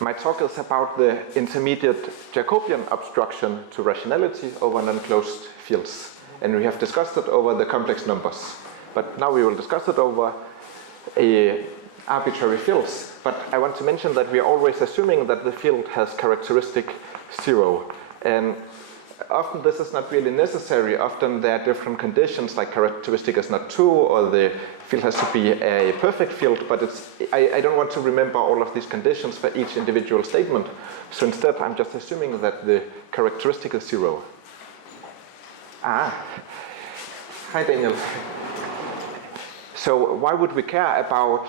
My talk is about the intermediate Jacobian obstruction to rationality over non-closed fields. And we have discussed it over the complex numbers. But now we will discuss it over arbitrary fields. But I want to mention that we are always assuming that the field has characteristic 0. And often this is not really necessary. Often there are different conditions, like characteristic is not 2, or the field has to be a perfect field, but I don't want to remember all of these conditions for each individual statement. So instead, I'm just assuming that the characteristic is 0. Hi Daniel. So why would we care about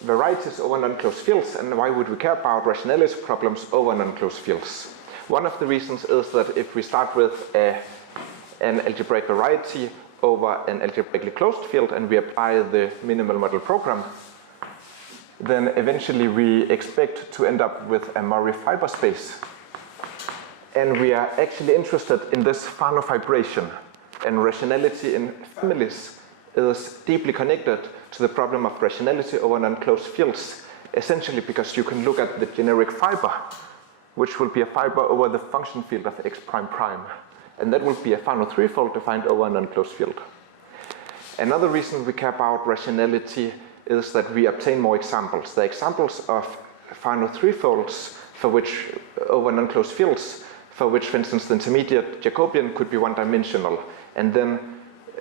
varieties over non-closed fields, and why would we care about rationality problems over non-closed fields? One of the reasons is that if we start with an algebraic variety over an algebraically closed field and we apply the minimal model program, then eventually we expect to end up with a Murray fiber space. And we are actually interested in this Fano fibration, and rationality in families is deeply connected to the problem of rationality over non-closed fields, essentially because you can look at the generic fiber, which will be a fiber over the function field of x prime prime. And that will be a Fano threefold defined over a non-closed field. Another reason we care about rationality is that we obtain more examples. The examples of Fano threefolds for which over non-closed fields, for which, for instance, the intermediate Jacobian could be one-dimensional. And then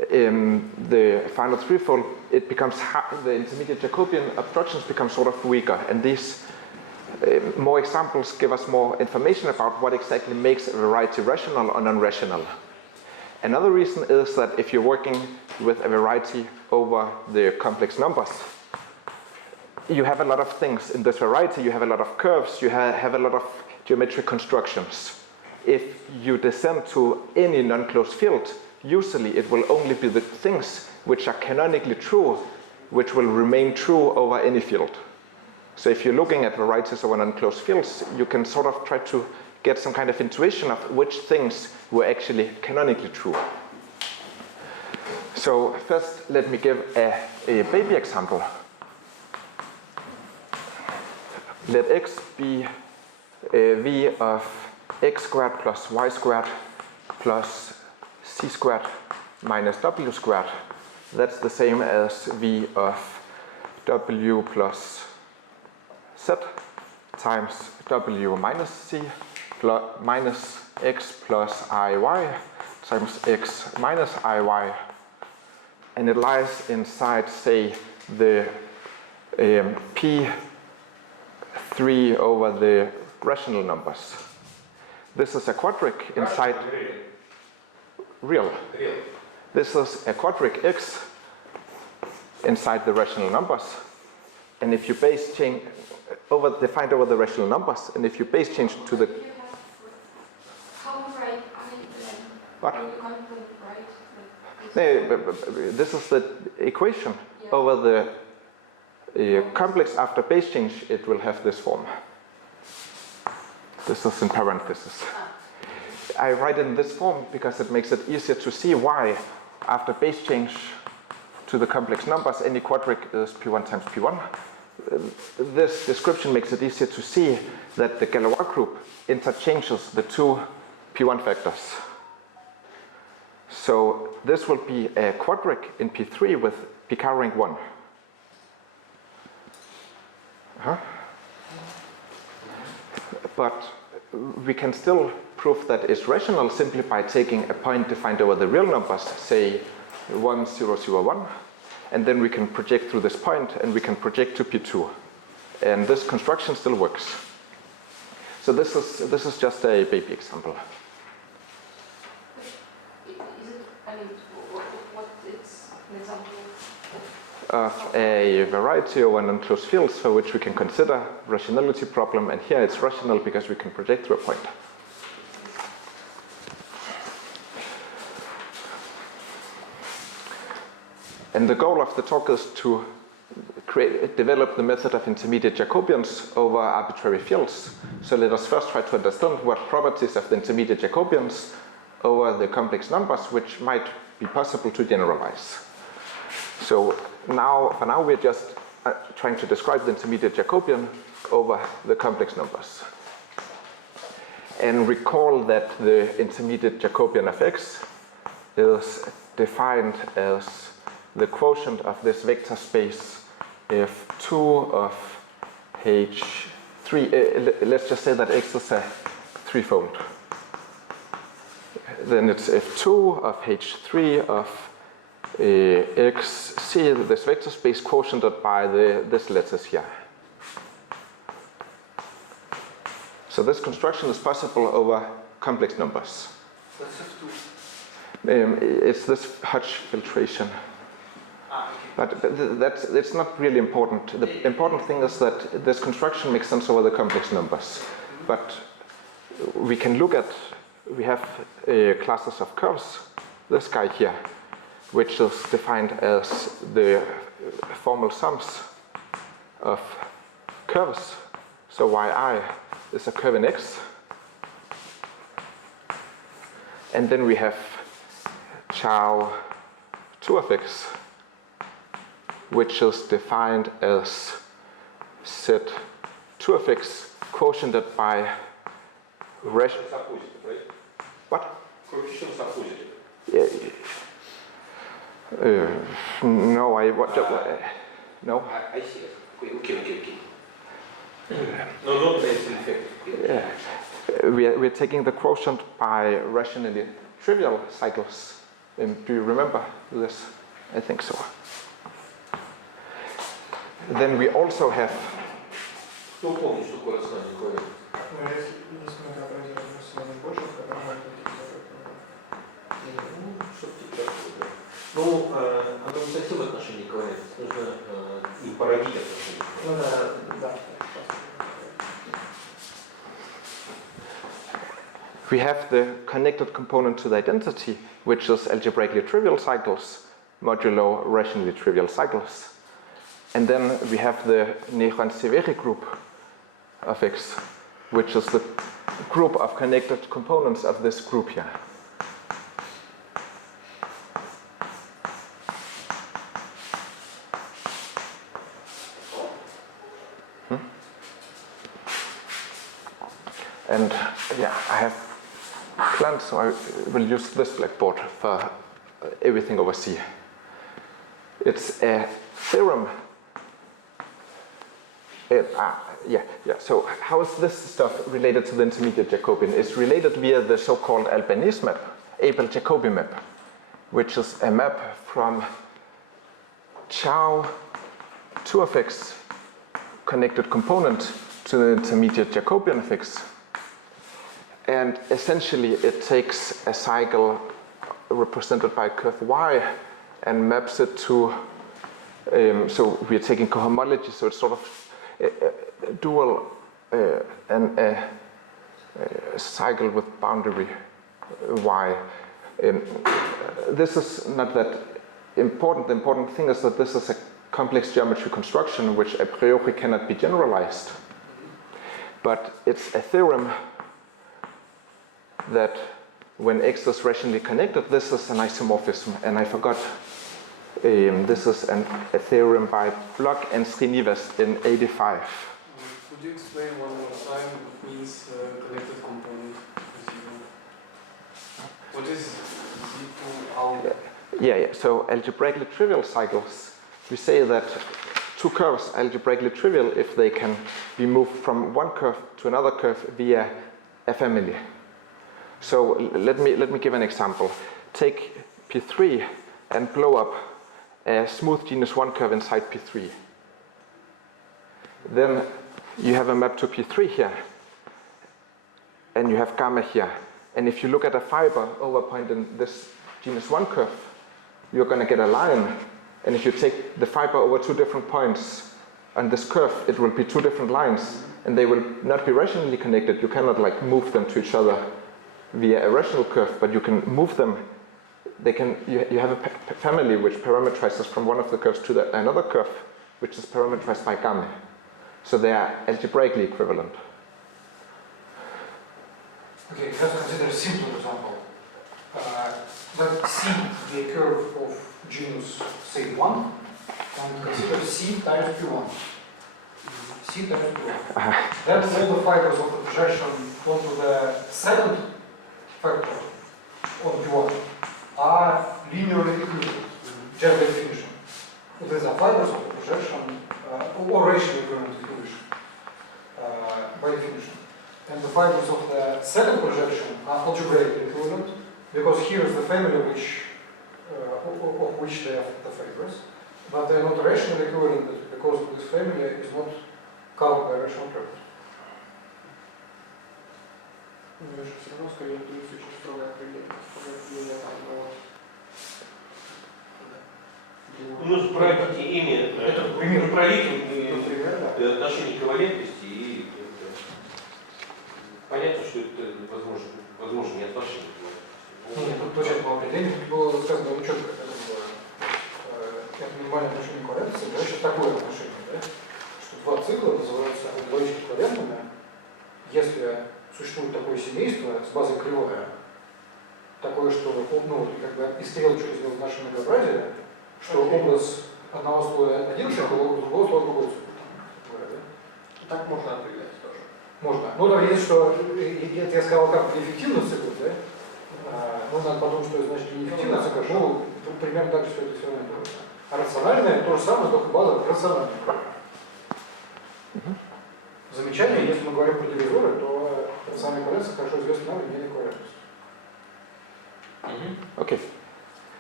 the Fano threefold, it becomes the intermediate Jacobian obstructions become sort of weaker. And these more examples give us more information about what exactly makes a variety rational or non-rational. Another reason is that if you're working with a variety over the complex numbers, you have a lot of things in this variety. You have a lot of curves, you have a lot of geometric constructions. If you descend to any non-closed field, usually it will only be the things which are canonically true, which will remain true over any field. So if you're looking at varieties over non-closed fields, you can sort of try to get some kind of intuition of which things were actually canonically true. So first, let me give a baby example. Let x be v of x squared plus y squared plus c squared minus w squared. That's the same as v of w plus z times w minus c plus minus x plus iy times x minus iy, and it lies inside, say, the p3 over the rational numbers. This is a quadric inside real. This is a quadric x inside the rational numbers, and if you base change defined over the rational numbers, and if you base change to the what? This is the equation over the complex after base change. It will have this form. This is in parentheses. I write it in this form because it makes it easier to see why after base change to the complex numbers any quadric is p1 times p1. This description makes it easier to see that the Galois group interchanges the two p1 factors. So this will be a quadric in p3 with pk rank 1. But we can still prove that it's rational simply by taking a point defined over the real numbers, say 1, 0, 0, 1. And then we can project through this point, and we can project to P2. And this construction still works. So this is just a baby example. What is an example of a variety over non-closed fields for which we can consider rationality problem, and here it's rational because we can project through a point. And the goal of the talk is to develop the method of intermediate Jacobians over arbitrary fields. So let us first try to understand what properties of the intermediate Jacobians over the complex numbers which might be possible to generalize. So for now we're just trying to describe the intermediate Jacobian over the complex numbers. And recall that the intermediate Jacobian of x is defined as the quotient of this vector space f2 of h3. Let's just say that x is a threefold. Then it's f2 of h3 of xc, this vector space quotiented by this lattice here. So this construction is possible over complex numbers. It's this Hodge filtration. But it's not really important. The important thing is that this construction makes sense over the complex numbers. But we can look at, we have classes of curves, this guy here, which is defined as the formal sums of curves. So yi is a curve in x. And then we have chow 2 of x, which is defined as set 2 of x quotiented by Coefficients are positive, right? what? Coefficients are positive. No, no. I see it. Okay. No, that's effective. We're taking the quotient by rationally trivial cycles. Do you remember this? I think so. Then we also have. Кто помнит, что такое рациональный квадрат? Ну, оно не совсем отношение к квадрату. Нужно им породить отношение к квадрату. Да. We have the connected component to the identity, which is algebraically trivial cycles modulo rationally trivial cycles. And then we have the Néron-Severi group of X, which is the group of connected components of this group here. And yeah, I have planned, so I will use this blackboard for everything over C. It's a theorem. So how is this stuff related to the intermediate Jacobian? It's related via the so-called Albanese map, Abel-Jacobi map, which is a map from chow 2 of x connected component to the intermediate Jacobian of x. And essentially it takes a cycle represented by curve y and maps it to, so we are taking cohomology, so it's sort of a dual and a cycle with boundary y. This is not that important. The important thing is that this is a complex geometry construction which a priori cannot be generalized. But it's a theorem that when x is rationally connected, this is an isomorphism. And I forgot, this is a theorem by Bloch and Srinivas in 85. Could you explain one more time what means connected component? What is Z2 algebra? Yeah. So algebraically trivial cycles, we say that two curves are algebraically trivial if they can be moved from one curve to another curve via a family. So let me give an example. Take P3 and blow up a smooth genus 1 curve inside P3. Then you have a map to P3 here, and you have gamma here. And if you look at a fiber over a point in this genus 1 curve, you're going to get a line. And if you take the fiber over two different points on this curve, it will be two different lines, and they will not be rationally connected. You cannot like move them to each other via a rational curve, but you can move them. They can. You have a family which parametrizes from one of the curves to another curve, which is parametrized by gamma. So they are algebraically equivalent. Okay, let's consider a simple example. Let's see the curve of genus, say, 1, and consider C times P1. C times 2. Then all the fibers of the projection onto the second factor on P1 are linearly equivalent, just by definition. These are fibers of the projection or racially equivalent distribution by definition. And the fibers of the second projection are algebraically equivalent because here is the family of which they are the fibers, but they are not rationally equivalent because this family is not covered by rational property. Ну, я же все равно скорее плюс очень строгое определение там, Нужно проводить ими, например, да. отношение эквивалентности и понятно, что это возможно не отношение. Нет, тут точно по определению было сказано очень четко, это минимальное отношение эквивалентности, да, еще такое отношение, да, что два цикла называются алгебраически эквивалентными, если существует такое семейство с базой кривая, такое, что ну, как бы из стрелочку сделать наше многообразие, что образ одного слоя один цикл, другого слоя другой цикл. Так можно определять тоже. Можно. Ну, да, есть, что я сказал, как неэффективный цикл, да? Ну, надо подумать, что значит неэффективный цикл. Ну, примерно так же все это все равно делается. А рациональное то же самое, только база рациональная. Замечание, если мы говорим про дивизоры, то рациональная эквивалентность хорошо известна нам, имеет эквивалентность. Okay.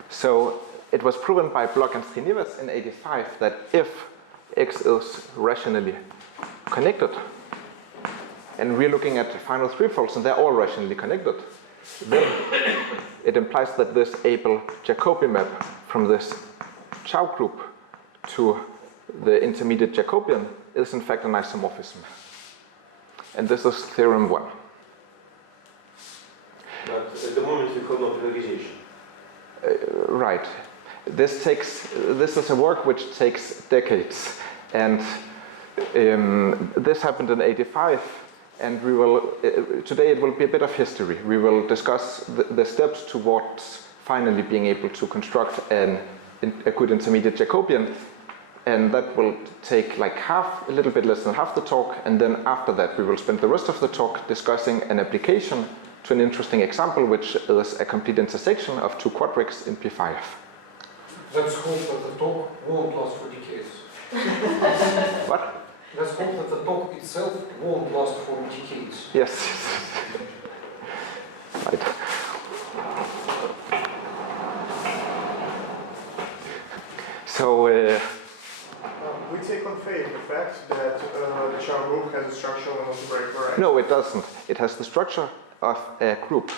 So it was proven by Bloch and Srinivas in '85 that if X is rationally connected, and we're looking at the final threefolds and they're all rationally connected, then it implies that this able Jacobi map from this Chow group to the intermediate Jacobian is in fact an isomorphism. And this is theorem 1. But at the moment we have no prioritization. Right. This is a work which takes decades, and this happened in '85, and we will today it will be a bit of history. We will discuss the steps towards finally being able to construct a good intermediate Jacobian, and that will take like a little bit less than half the talk, and then after that we will spend the rest of the talk discussing an application to an interesting example, which is a complete intersection of two quadrics in P5. Let's hope that the talk won't last for decades. What? Let's hope that the talk itself won't last for decades. Yes. Right. So we take on faith the fact that the Chow group has a structure of an algebraic variety. no, it doesn't. It has the structure of a group.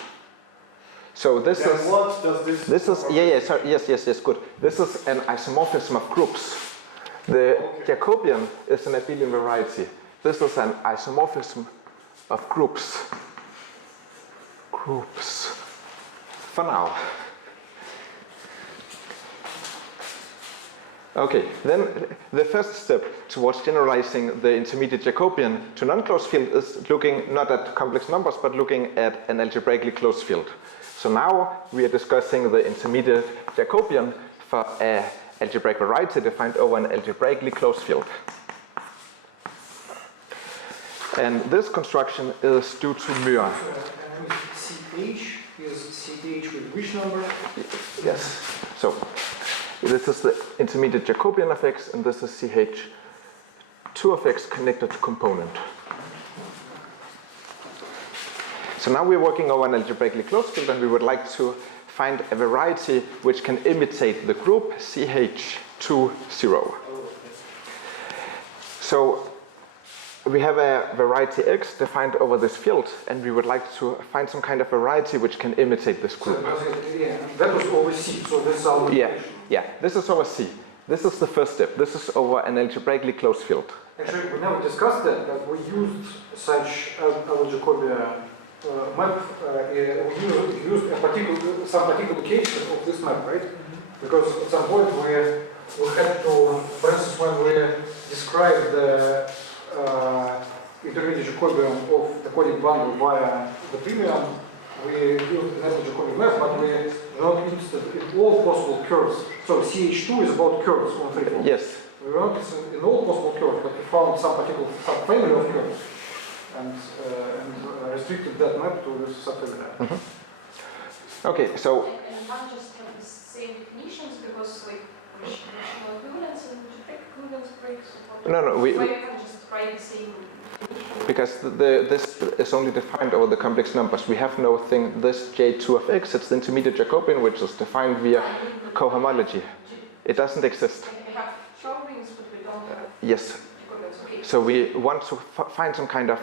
So this Then is. what does this? Yes, good. This is an isomorphism of groups. The Jacobian is an abelian variety. This is an isomorphism of groups. Groups. For now. Okay, then the first step towards generalizing the intermediate Jacobian to non-closed field is looking not at complex numbers, but looking at an algebraically closed field. So now we are discussing the intermediate Jacobian for an algebraic variety defined over an algebraically closed field. And this construction is due to µ. CH is CH with which number? Yes. So this is the intermediate Jacobian of X, and this is CH2 of X connected to component. So now we're working over an algebraically closed field, and we would like to find a variety which can imitate the group CH20. So we have a variety X defined over this field, and we would like to find some kind of variety which can imitate this group. That was over C, so this is our Yeah, this is over C. This is the first step. This is over an algebraically closed field. Actually, we never discussed that, but we used such Jacobian map. We used some particular cases of this map, right? Because at some point we had to, for instance, when we described the intermediate Jacobian of the conic bundle via the premium, we used an Jacobian map, but we are not interested in all possible curves. So CH2 is about curves on three points. Yes. We we were not interested in all possible curves, but we found some particular subfamily of curves and restricted that map to this subfamily. Okay, so And not just have the same definitions because like rational equivalence and algebraic equivalence breaks. no, Why you can just write the same definition? because this is only defined over the complex numbers. We have no thing, this J2 of x, it's the intermediate Jacobian, which is defined via cohomology. It doesn't exist. We have Schraubings, but we don't have Yes. Jacobins. Okay. So we want to find some kind of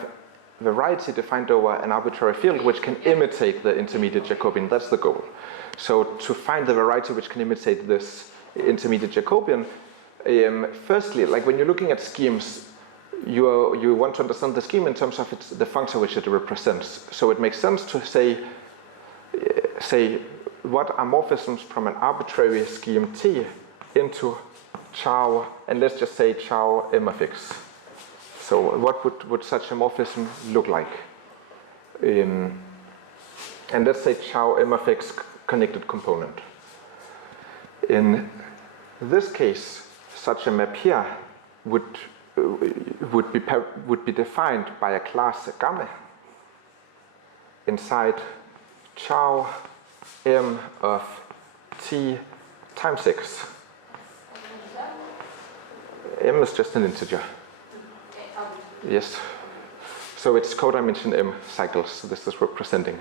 variety defined over an arbitrary field which can imitate the intermediate Jacobian. That's the goal. So to find the variety which can imitate this intermediate Jacobian, firstly, like when you're looking at schemes, you want to understand the scheme in terms of the function which it represents. So it makes sense to say what are morphisms from an arbitrary scheme T into Chow, and let's just say Chow M of x. So what would such a morphism look like? And let's say Chow M of x connected component. In this case, such a map here would be defined by a class gamma inside Chow M of t times x. M is just an integer. Yes. So it's codimension M cycles this is representing.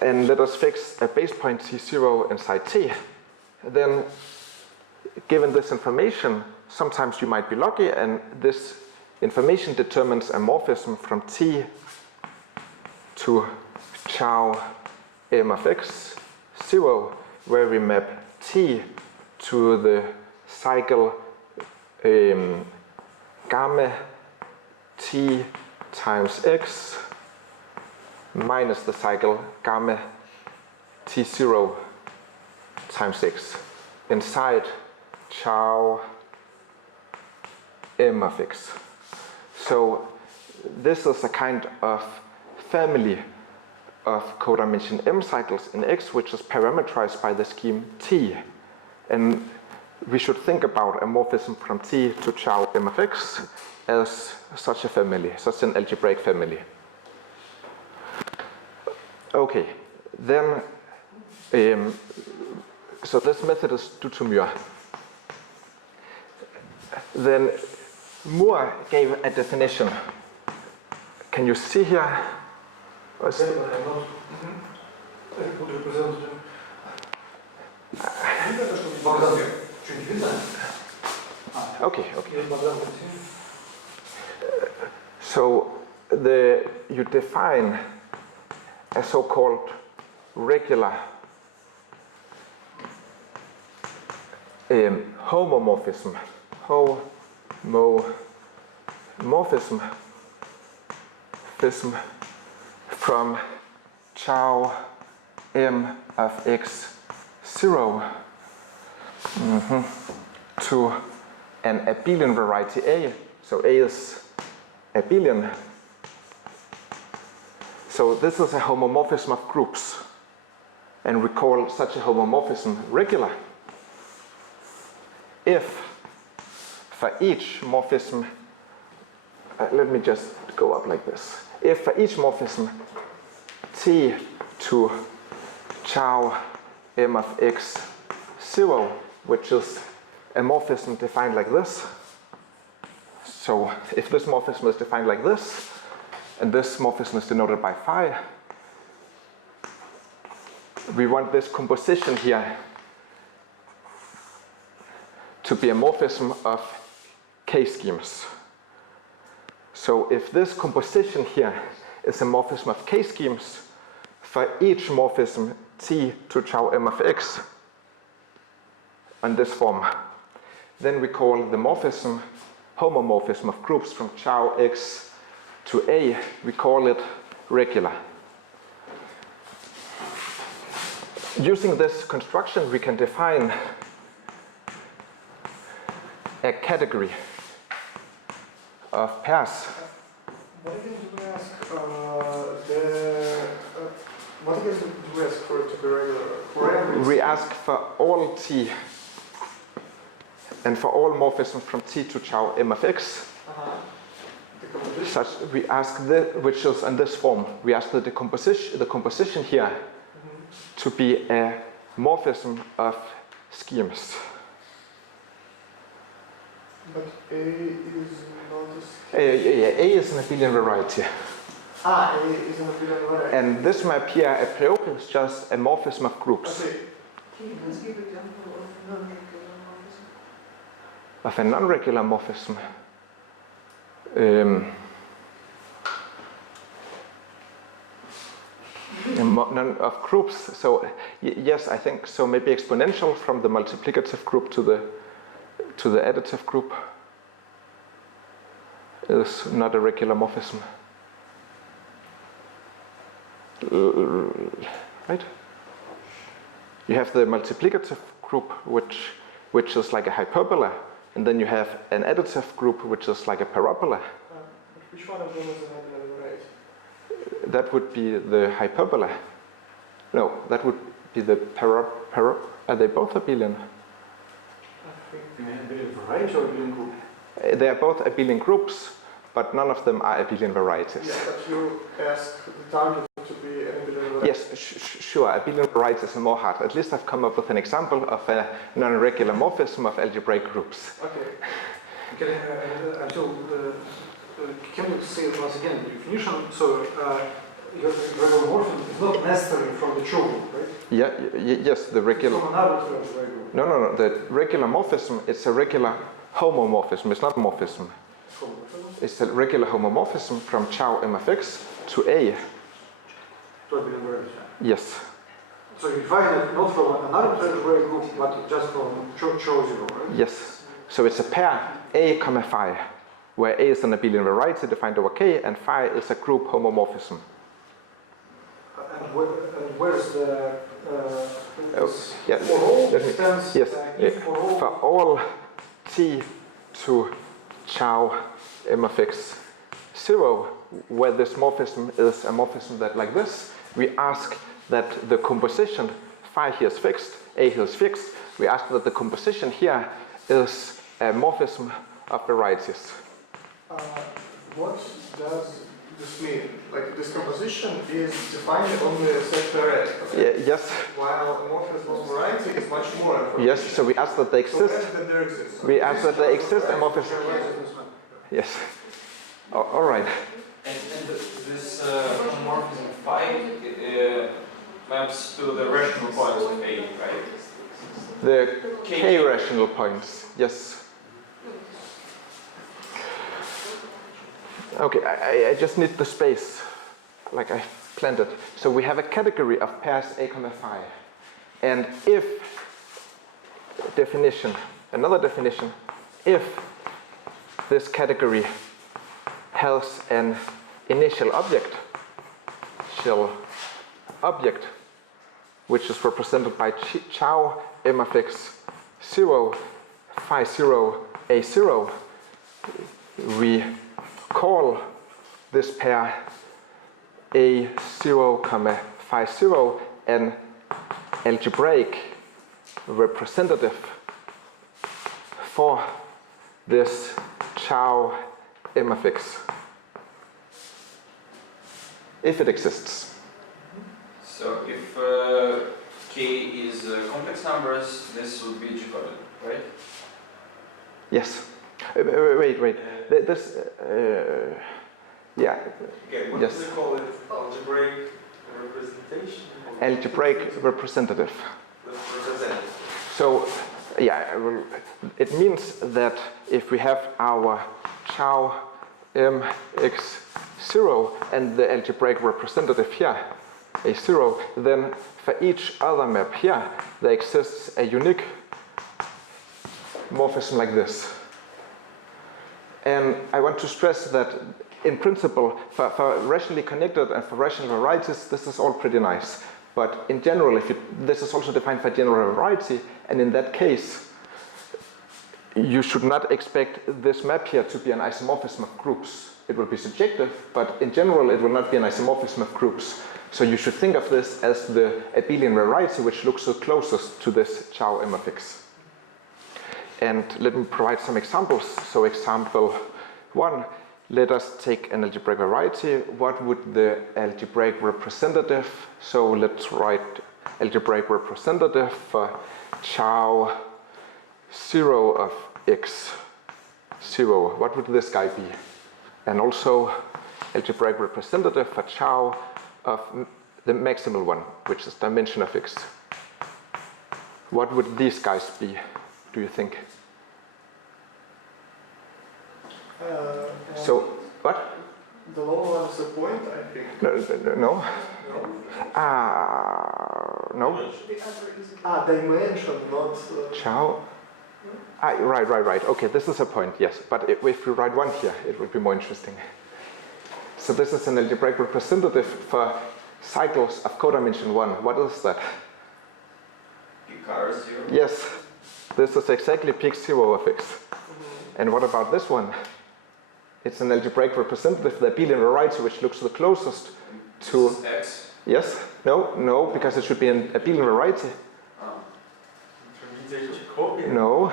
And let us fix a base point T0 inside T. Then, given this information, sometimes you might be lucky and this information determines a morphism from T to Chow M of x 0, where we map T to the cycle gamma T times x minus the cycle gamma T0 times x inside Chow M of x. So this is a kind of family of codimension M cycles in X, which is parameterized by the scheme T. And we should think about a morphism from T to Chow M of X as such a family, such an algebraic family. Okay, then, so this method is due to Muir. Then Moore gave a definition. Can you see here? Would represent Okay. So you define a so-called regular homomorphism. Homomorphism from Chow M of x 0 to an abelian variety A. So A is abelian. So this is a homomorphism of groups, and we call such a homomorphism regular if for each morphism, let me just go up like this. If for each morphism T to Chow M of x 0, which is a morphism defined like this. So if this morphism is defined like this, and this morphism is denoted by phi, we want this composition here to be a morphism of K-schemes. So if this composition here is a morphism of K-schemes, for each morphism T to Chow M of x on this form, then we call the morphism homomorphism of groups from Chow x to A, we call it regular. Using this construction, we can define a category of pairs. What again do we ask? What again do we ask for it to be regular? For every We ask for all T And for all morphisms from T to tau m of x, such we ask which is in this form. We ask the composition here to be a morphism of schemes. But A is not a scheme. A is an abelian variety. A is an abelian variety. And this map here a priori is just a morphism of groups. Okay. Can you please give example of non-regular morphism? Of a non-regular morphism. Of groups, so yes, I think so. Maybe exponential from the multiplicative group to the additive group is not a regular morphism, right? You have the multiplicative group, which is like a hyperbola, and then you have an additive group, which is like a parabola. Which one of them is an abelian variety? That would be the hyperbola. No, that would be the Are they both abelian? Abelian variety or abelian group? They are both abelian groups, but none of them are abelian varieties. Yeah, but you ask the target to be an abelian variety. Yes, sure, abelian varieties are more hard. At least I've come up with an example of a non-regular morphism of algebraic groups. Okay. Can you say once again the definition? So your regular morphism is not necessarily from the true group, right? Yes, the regular. From an arbitrary group. No. The regular morphism, it's a regular homomorphism. It's not morphism. It's a regular homomorphism from tau m of x to A. To abelian variety. Yes. So you define it not from an arbitrary group, but just from tau 0, right? Yes. So it's a pair A, phi, where A is an abelian variety defined over K, and phi is a group homomorphism. And where is the Yes. for all Let me- stands Yes. if for all For all T to tau m of x 0, where this morphism is a morphism that like this, we ask that the composition, phi here is fixed, A here is fixed, we ask that the composition here is a morphism of varieties. What does this mean? Like this composition is defined only as such array. Okay? Yes, While a morphism of variety is much more information. yes, so we ask that they So exist. that there exists. We ask that they exist a morphism. Yes. All right. And this homomorphism phi maps to the rational points of A, right? The K rational points, yes. Okay, I just need the space, like I planned it. So we have a category of pairs A, phi. And if, another definition, if this category has an initial object, which is represented by tau m of x 0, phi 0, A 0, we call this pair A0, phi 0 an algebraic representative for this tau m of x, if it exists. So if K is complex numbers, this would be G-coded, right? Yes. Wait. This, yeah. Okay, what Yes. do they call it? Algebraic representation? Algebraic representative. Representative. So, yeah, it means that if we have our tau m x 0 and the algebraic representative here, A0, then for each other map here, there exists a unique morphism like this. And I want to stress that in principle, for rationally connected and for rational varieties, this is all pretty nice. But in general, this is also defined for general variety, and in that case, you should not expect this map here to be an isomorphism of groups. It will be subjective, but in general, it will not be an isomorphism of groups. So you should think of this as the abelian variety, which looks the closest to this tau m of x. And let me provide some examples. So example 1, let us take an algebraic variety. What would the algebraic representative? So let's write algebraic representative for chow 0 of x 0. What would this guy be? And also algebraic representative for chow of the maximal one, which is dimension of x. What would these guys be, do you think? So, what? The lower one is a point, I think. No. No. The other is Dimension, not... Chow. Right. Okay, this is a point, yes. But if we write 1 here, it would be more interesting. So this is an algebraic representative for cycles of codimension 1. What is that? Picard 0. Yes, this is exactly peak 0 of x. And what about this one? It's an algebraic representative of the abelian variety, which looks the closest to... This is X. Yes? No, because it should be an abelian variety. No.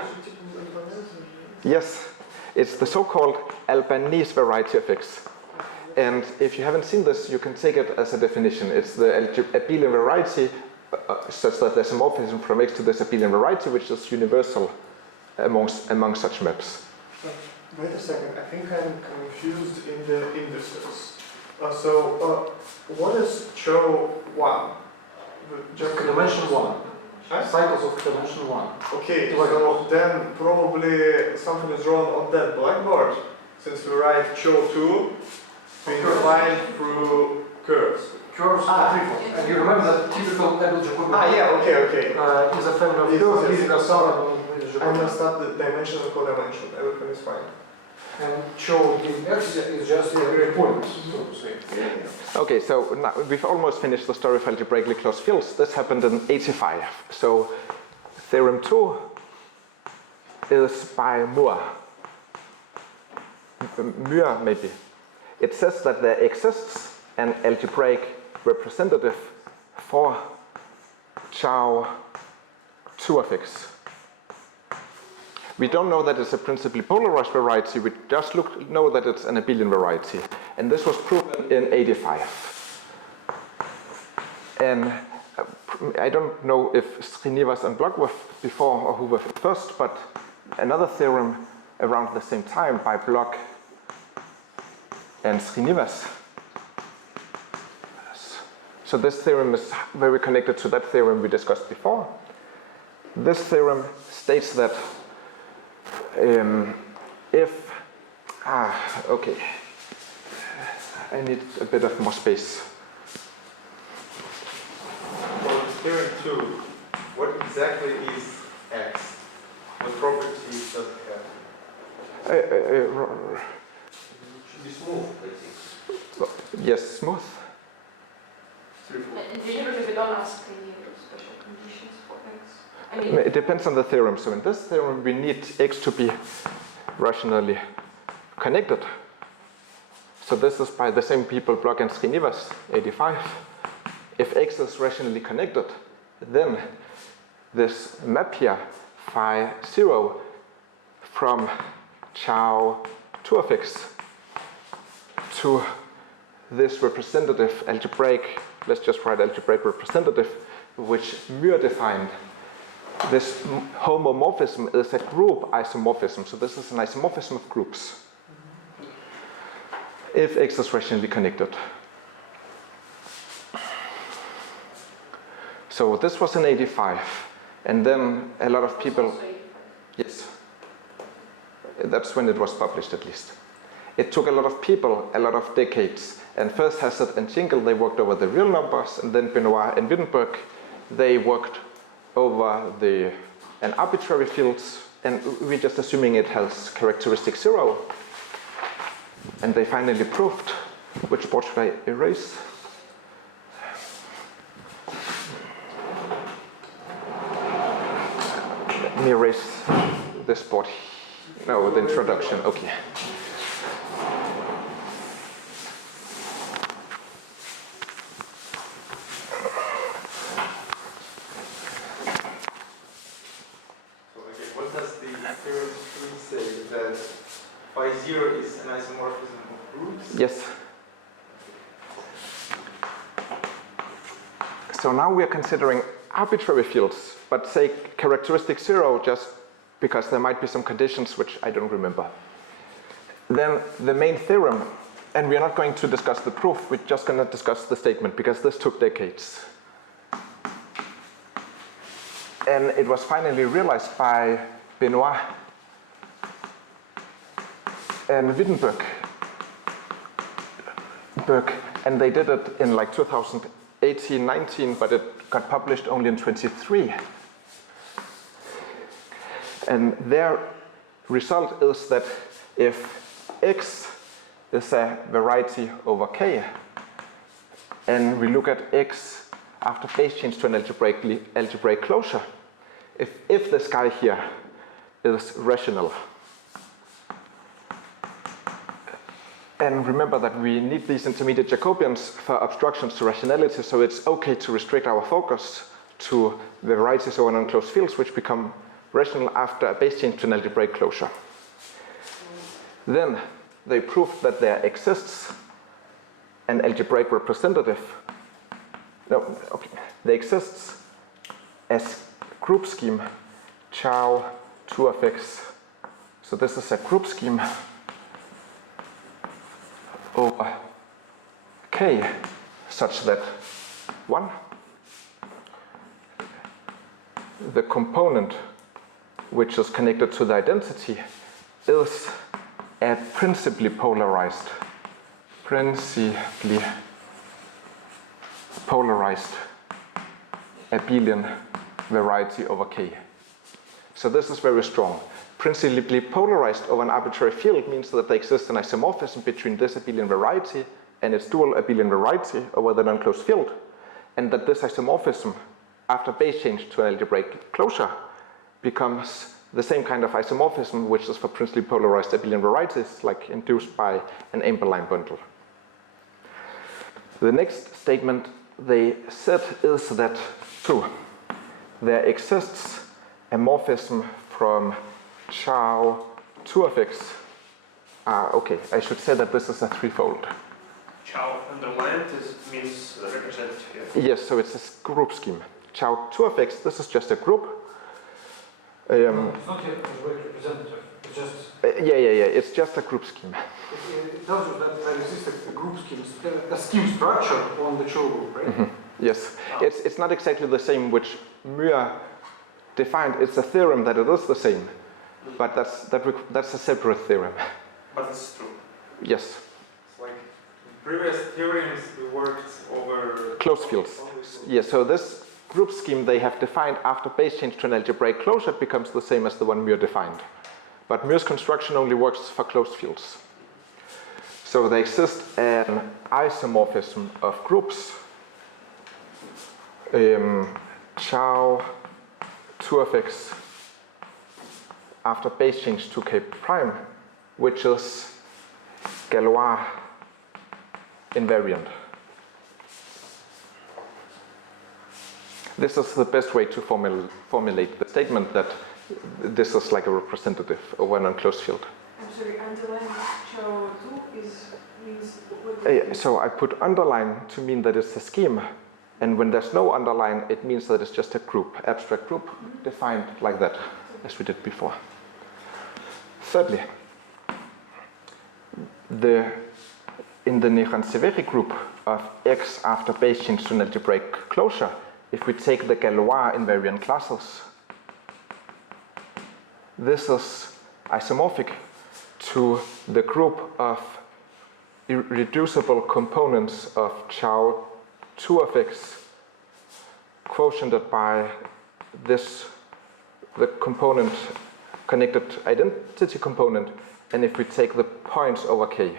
Yes, it's the so-called Albanese variety of x. And if you haven't seen this, you can take it as a definition. It's the abelian variety such that there's a morphism from x to this abelian variety, which is universal among such maps. Wait a second, I think I'm confused in the indices. What is Cho 1? Just Dimension 1. Huh? Cycles of dimension 1. Okay, so then probably something is wrong on that blackboard. Since we write Cho 2, we define through curves. Curves are threefold. And you remember that typical Abel-Jacobi Okay. is a family of Yes, curves, yes. leading us out I messed up the dimension and codimension. Everything is fine. and Cho in X is just a point, so to say. Okay, so now we've almost finished the story of algebraically closed fields. This happened in 85. So theorem 2 is by Moore. Muir, maybe. It says that there exists an algebraic representative for chow 2 of x. We don't know that it's a principally polarized variety, we just know that it's an abelian variety. And this was proven in 85. And I don't know if Srinivas and Bloch were before or who were first, but another theorem around the same time by Bloch and Srinivas. So this theorem is very connected to that theorem we discussed before. This theorem states that okay, I need a bit of more space. For theorem 2, what exactly is X? What properties does it have? It should be smooth, I think. Yes, smooth. And usually we don't ask any special conditions for x. I mean, It depends on the theorem. So in this theorem, we need x to be rationally connected. So this is by the same people, Bloch and Srinivas, 85. If x is rationally connected, then this map here, phi 0, from chow 2 of x to this representative algebraic, let's just write algebraic representative, which Muir defined. This homomorphism is a group isomorphism, so this is an isomorphism of groups. If x is rationally connected. So this was in 85, and then a lot of people, yes, that's when it was published at least. It took a lot of people, a lot of decades, and first Hassett and Jingle, they worked over the real numbers, and then Benoit and Wittenberg, they worked over an arbitrary fields, and we're just assuming it has characteristic 0. And they finally proved, which board should I erase? Let me erase this board. No, the introduction, okay. So again, what does the So now we are considering arbitrary fields, but say characteristic 0 just because there might be some conditions which I don't remember. Then the main theorem, and we are not going to discuss the proof, we're just going to discuss the statement because this took decades. And it was finally realized by Benoit and Wittenberg. And they did it in like 2018, 19, but it got published only in 23. And their result is that if x is a variety over k, and we look at x after base change to an algebraic closure, if this guy here is rational, and remember that we need these intermediate Jacobians for obstructions to rationality, so it's okay to restrict our focus to the varieties over non-closed fields which become rational after a base change to an algebraic closure. Then they proved that there exists an algebraic representative. No, okay. There exists as group scheme Chow 2 of x. So this is a group scheme over k such that 1, the component which is connected to the identity is a principally polarized abelian variety over k. So this is very strong. Principally polarized over an arbitrary field means that there exists an isomorphism between this abelian variety and its dual abelian variety over the non-closed field, and that this isomorphism after base change to an algebraic closure becomes the same kind of isomorphism which is for principally polarized abelian varieties, like induced by an ample line bundle. The next statement they said is that 2. There exists a morphism from Chow 2 of x. Okay, I should say that this is a threefold. Chow underlined means representative here. Yes, so it's a group scheme. Chow 2 of x, this is just a group. No, it's not yet representative. It's just. Yeah. It's just a group scheme. It tells you that there exists a group scheme, a scheme structure on the Chow group, right? Mm-hmm. Yes, it's not exactly the same which Muir defined. It's a theorem that it is the same, but that's a separate theorem. But it's true. Yes. It's like previous theorems worked over Closed fields. Yes, so this group scheme they have defined after base change to an algebraic closure becomes the same as the one Muir defined. But Muir's construction only works for closed fields. So there exists an isomorphism of groups. Chow 2 of x after base change to k prime, which is Galois invariant. This is the best way to formulate the statement that this is like a representative over an enclosed field. I'm sorry, underline Chow 2 means what? So I put underline to mean that it's a scheme, and when there's no underline, it means that it's just a group, abstract group, defined like that, as we did before. Thirdly, in the Neran-Severi group of x after base change to an algebraic closure, if we take the Galois invariant classes, this is isomorphic to the group of irreducible components of Chow 2 of x quotiented by the component connected identity component, and if we take the points over k.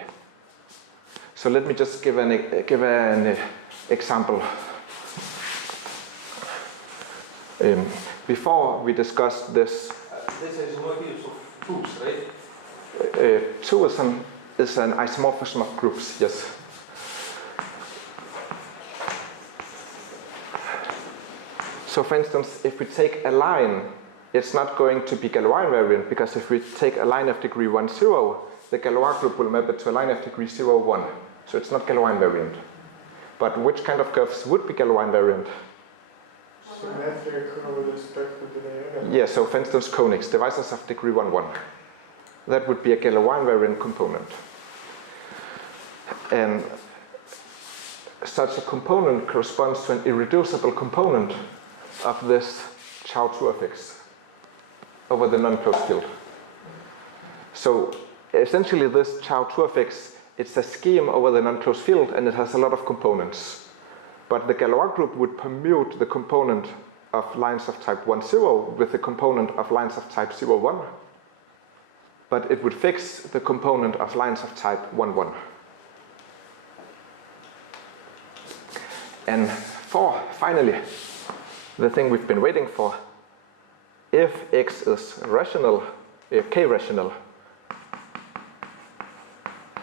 So let me just give an example. Before we discussed this, This is motifs of groups, right? 2 is an isomorphism of groups, yes. So for instance, if we take a line, it's not going to be Galois invariant, because if we take a line of degree 1, 0, the Galois group will map it to a line of degree 0, 1. So it's not Galois invariant. But which kind of curves would be Galois invariant? Symmetric with respect to the diagonal. Yeah, so for instance, conics, divisors of degree 1, 1. That would be a Galois invariant component. And such a component corresponds to an irreducible component of this Chow-2 of x over the non-closed field. So essentially this Chow-2 of x, it's a scheme over the non-closed field and it has a lot of components. But the Galois group would permute the component of lines of type 1, 0 with the component of lines of type 0, 1. But it would fix the component of lines of type 1, 1. And finally, the thing we've been waiting for, if x is rational, if k rational,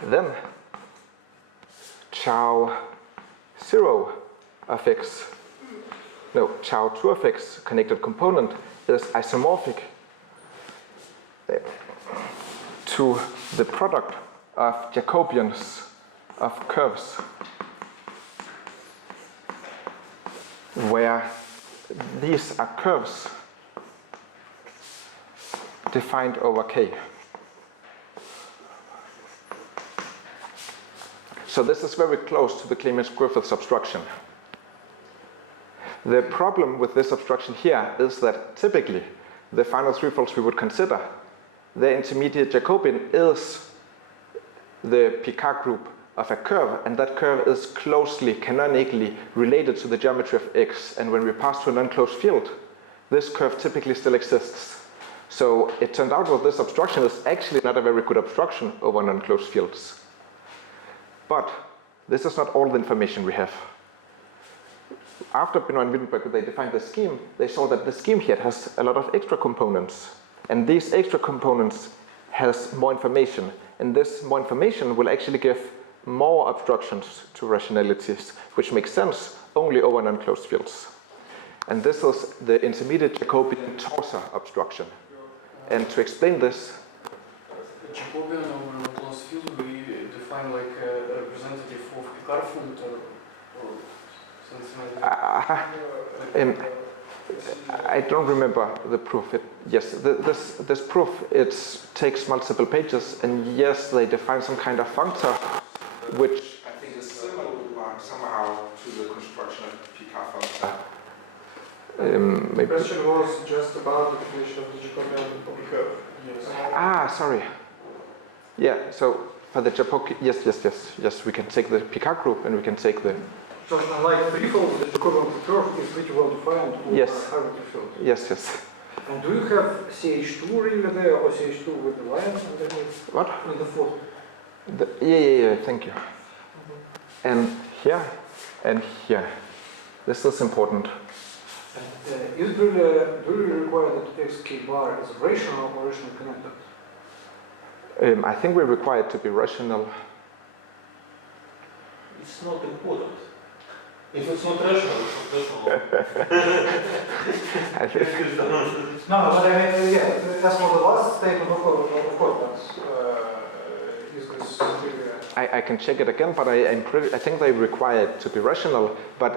then Chow-0 of x, no, Chow-2 of x connected component is isomorphic to the product of Jacobians of curves where these are curves defined over k. So this is very close to the Clemens-Griffiths obstruction. The problem with this obstruction here is that typically the final threefolds we would consider, the intermediate Jacobian is the Picard group of a curve, and that curve is closely canonically related to the geometry of x, and when we pass to an unclosed field, this curve typically still exists. So it turned out that this obstruction is actually not a very good obstruction over non-closed fields. But this is not all the information we have. After Benoit and Wittenberg, they defined the scheme, they saw that the scheme here has a lot of extra components, and these extra components has more information, and this more information will actually give more obstructions to rationalities, which makes sense only over non-closed fields. And this is the intermediate Jacobian torsa obstruction. And to explain this, Jacobian over a closed field, we define like a representative of Picard field or something like that. I don't remember the proof. Yes, this proof, it takes multiple pages, and yes, they define some kind of functor, which I think is similar somehow to the construction of Picard functor. The question was just about the definition of the Jacobian of the curve. Yes. Sorry. Yeah, so for the Jacobian, yes, we can take the Picard group and we can take the... So unlike threefold, the Jacobian of the curve is pretty well defined over Yes. arbitrary field. Yes. And do you have CH2 really there, or CH2 with the line underneath? What? In the fourth. Yeah, thank you. And here, and here. This is important. And is really, do you require that xk bar is rational or rationally connected? I think we're required to be rational. It's not important. If it's not rational, it's not rational. I think No, but I mean, yeah, that's for the last statement, of course, is this really... I can check it again, but I think they require it to be rational, but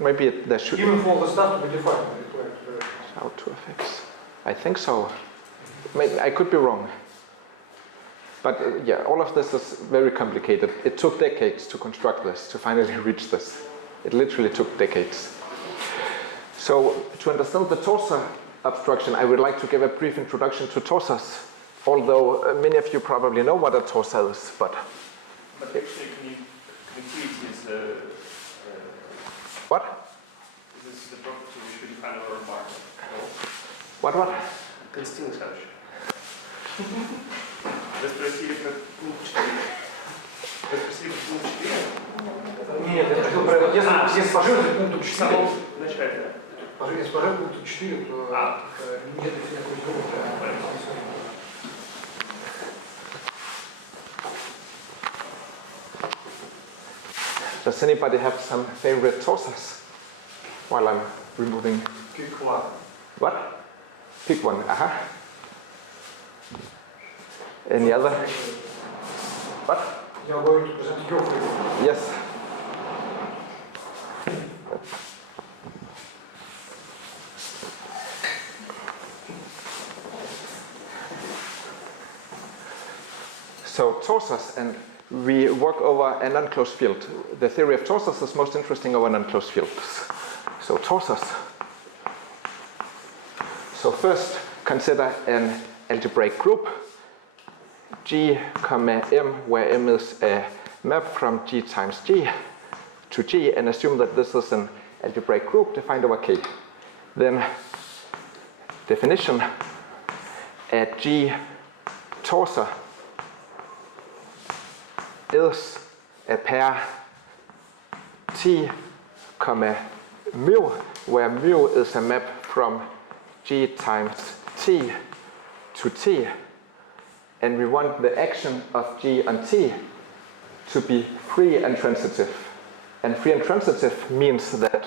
maybe there should... Even for the stuff to be defined. How to affix? I think so. Maybe, I could be wrong. But yeah, all of this is very complicated. It took decades to construct this, to finally reach this. It literally took decades. So to understand the torsa obstruction, I would like to give a brief introduction to torsas, although many of you probably know what a torsa is, but... But actually, connectivity is the... What? This is the property which we define over a mark. What? Конституция. Воспросили как пункт 4. Воспросили как пункт 4. Нет, я хотел про... Если сложить пункту 4... В самом начале, да? Если сложить пункту 4, то нет никакой группы. Does anybody have some favorite torsas while I'm removing? Pick one. What? Pick one. Any other? What? You're going to present your favorite. Yes. So torsors, and we work over an unclosed field. The theory of torsors is most interesting over unclosed fields. So torsors. So first, consider an algebraic group, G, M, where M is a map from G times G to G, and assume that this is an algebraic group defined over K. Then, definition, a G torsor is a pair T, mu, where mu is a map from G times T to T, and we want the action of G on T to be free and transitive. And free and transitive means that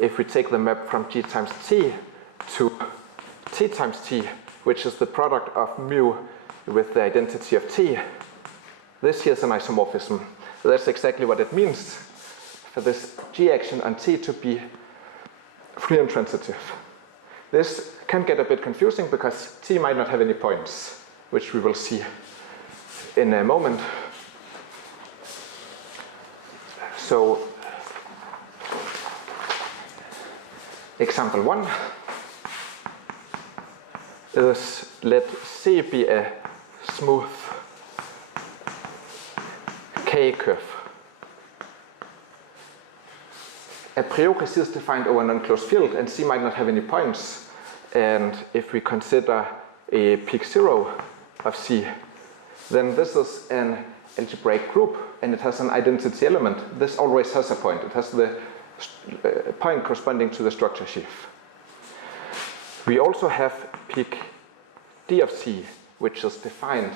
if we take the map from G times T to T times T, which is the product of mu with the identity of T, this here is an isomorphism. That's exactly what it means for this G action on T to be free and transitive. This can get a bit confusing because T might not have any points, which we will see in a moment. So, example 1 is, let C be a smooth K curve. A priori C is defined over an unclosed field, and C might not have any points. And if we consider a peak 0 of C, then this is an algebraic group, and it has an identity element. This always has a point. It has the point corresponding to the structure sheaf. We also have peak D of C, which is defined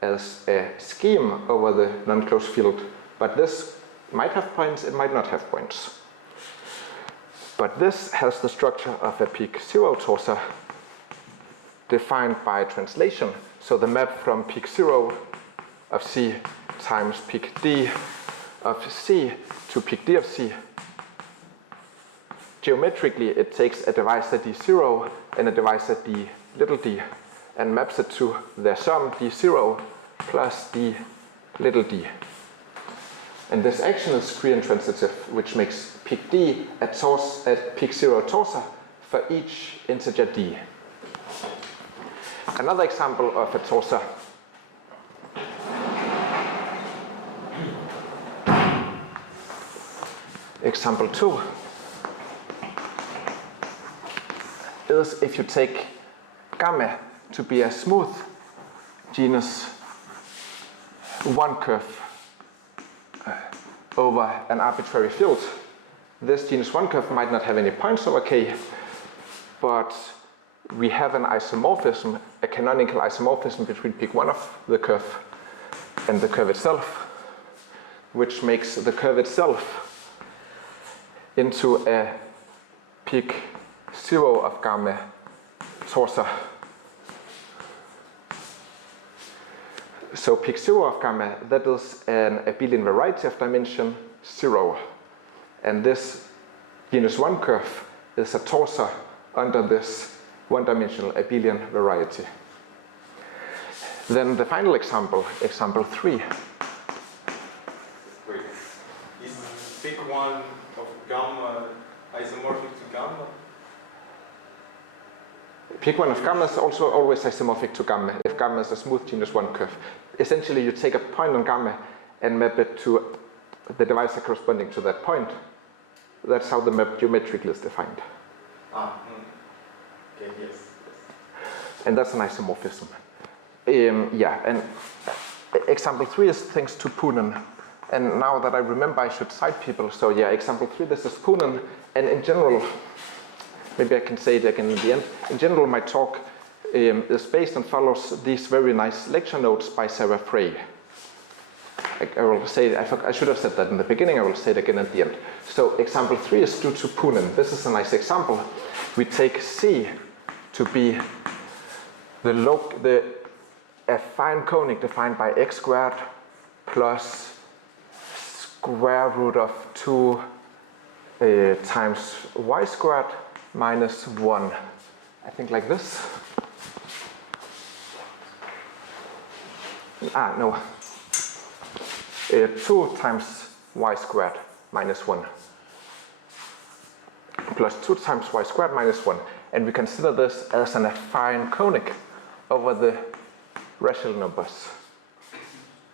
as a scheme over the non-closed field, but this might have points, it might not have points. But this has the structure of a peak 0 torsor defined by translation. So the map from peak 0 of C times peak D of C to peak D of C. Geometrically, it takes a divisor D0 and a divisor D little d and maps it to their sum D0 plus D little d. And this action is free and transitive, which makes peak D at peak 0 torsor for each integer d. Another example of a torsor. Example 2 is if you take gamma to be a smooth genus 1 curve over an arbitrary field. This genus 1 curve might not have any points over K, but we have an isomorphism, a canonical isomorphism between peak 1 of the curve and the curve itself, which makes the curve itself into a peak 0 of gamma torsor. So peak 0 of gamma, that is an abelian variety of dimension 0. And this genus 1 curve is a torsor under this one-dimensional abelian variety. Then the final example, example 3. Wait, is peak 1 of gamma isomorphic to gamma? Peak 1 of gamma is also always isomorphic to gamma if gamma is a smooth genus 1 curve. Essentially, you take a point on gamma and map it to the divisor corresponding to that point. That's how the map geometrically is defined. Okay, yes. And that's an isomorphism. Yeah, and example 3 is thanks to Poonen. And now that I remember, I should cite people. So yeah, example 3, this is Poonen. And in general, maybe I can say it again in the end. In general, my talk is based and follows these very nice lecture notes by Sarah Frey. I will say, I should have said that in the beginning, I will say it again at the end. So example 3 is due to Poonen. This is a nice example. We take C to be a fine conic defined by x squared plus square root of 2 times y squared minus 1. I think like this. 2 times y squared minus 1 plus 2 times y squared minus 1. And we consider this as an affine conic over the rational numbers.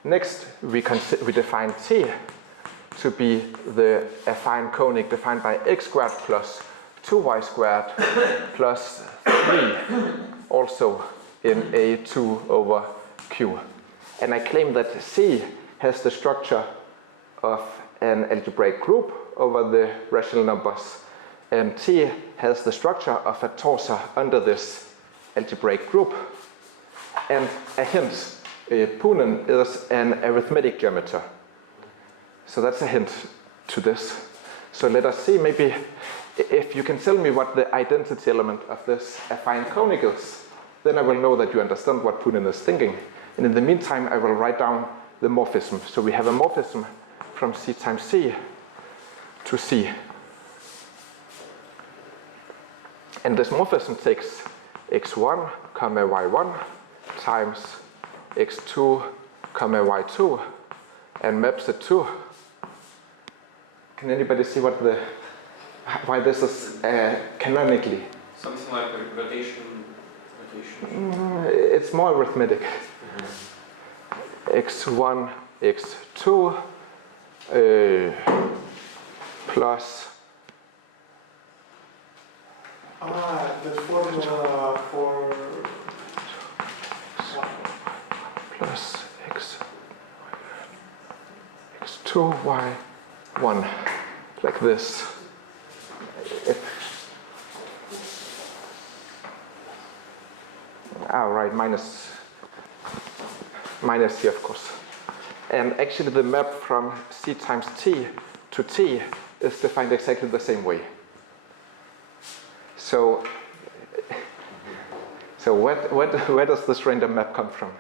Next, we define t to be the affine conic defined by x squared plus 2y squared plus 3, also in A2 over Q. And I claim that C has the structure of an algebraic group over the rational numbers, and T has the structure of a torsor under this algebraic group. And a hint, Poonen is an arithmetic geometer. So that's a hint to this. So let us see, maybe if you can tell me what the identity element of this affine conic is, then I will know that you understand what Poonen is thinking. And in the meantime, I will write down the morphism. So we have a morphism from C times C to C. And this morphism takes x1, y1 times x2, y2 and maps it to. Can anybody see why this is canonically? Something like rotation. It's more arithmetic. x1, x2 plus. The formula for Plus x2, y1, like this. Right, minus here, of course. And actually the map from C times T to T is defined exactly the same way. So where does this random map come from?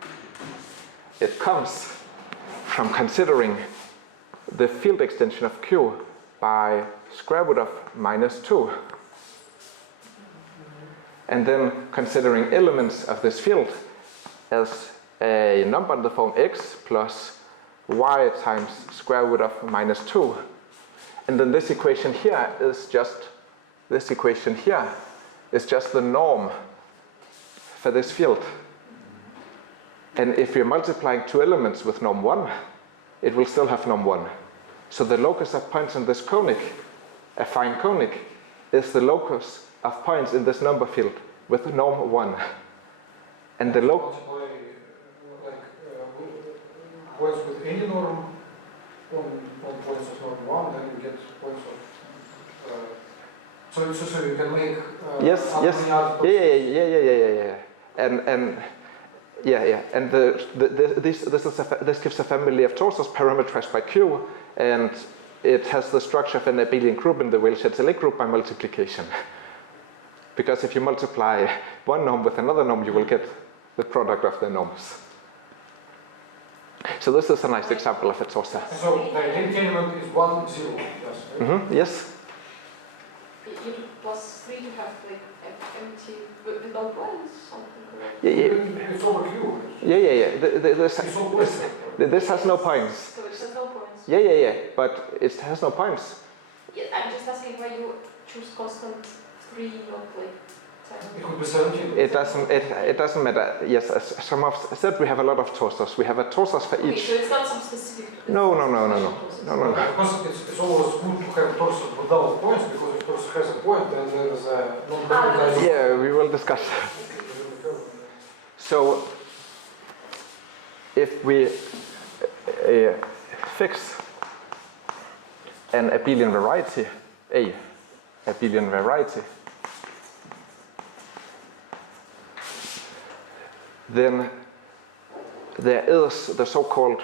It comes from considering the field extension of Q by square root of minus 2. And then considering elements of this field as a number in the form x plus y times square root of minus 2. And then this equation here is just the norm for this field. And if you're multiplying two elements with norm 1, it will still have norm 1. So the locus of points in this conic, affine conic, is the locus of points in this number field with norm 1. And the locus points with any norm on points of norm 1, then you get points of so you can make yes. And this gives a family of torsors parametrized by Q, and it has the structure of an abelian group in the Weil-Chatelet group by multiplication. Because if you multiply one norm with another norm, you will get the product of the norms. So this is a nice example of a torsor. So the identity element is 1, 0, yes, right? Mm-hmm, yes. You do plus 3 to have like empty without points, something correct? It's over Q. This has no points. So it has no points? Yeah, but it has no points. Yeah, I'm just asking why you choose constant 3, not like 10. It could be 17. It doesn't matter. Yes, as Shramova said, we have a lot of torsors. We have a torsors for Okay, each. so it's not some specific to No. Because it's always good to have torsor without points, because if torsor has a point, then there is a non-dimensional. Yeah, we will discuss. So, if we fix an abelian variety, a abelian variety, then there is the so-called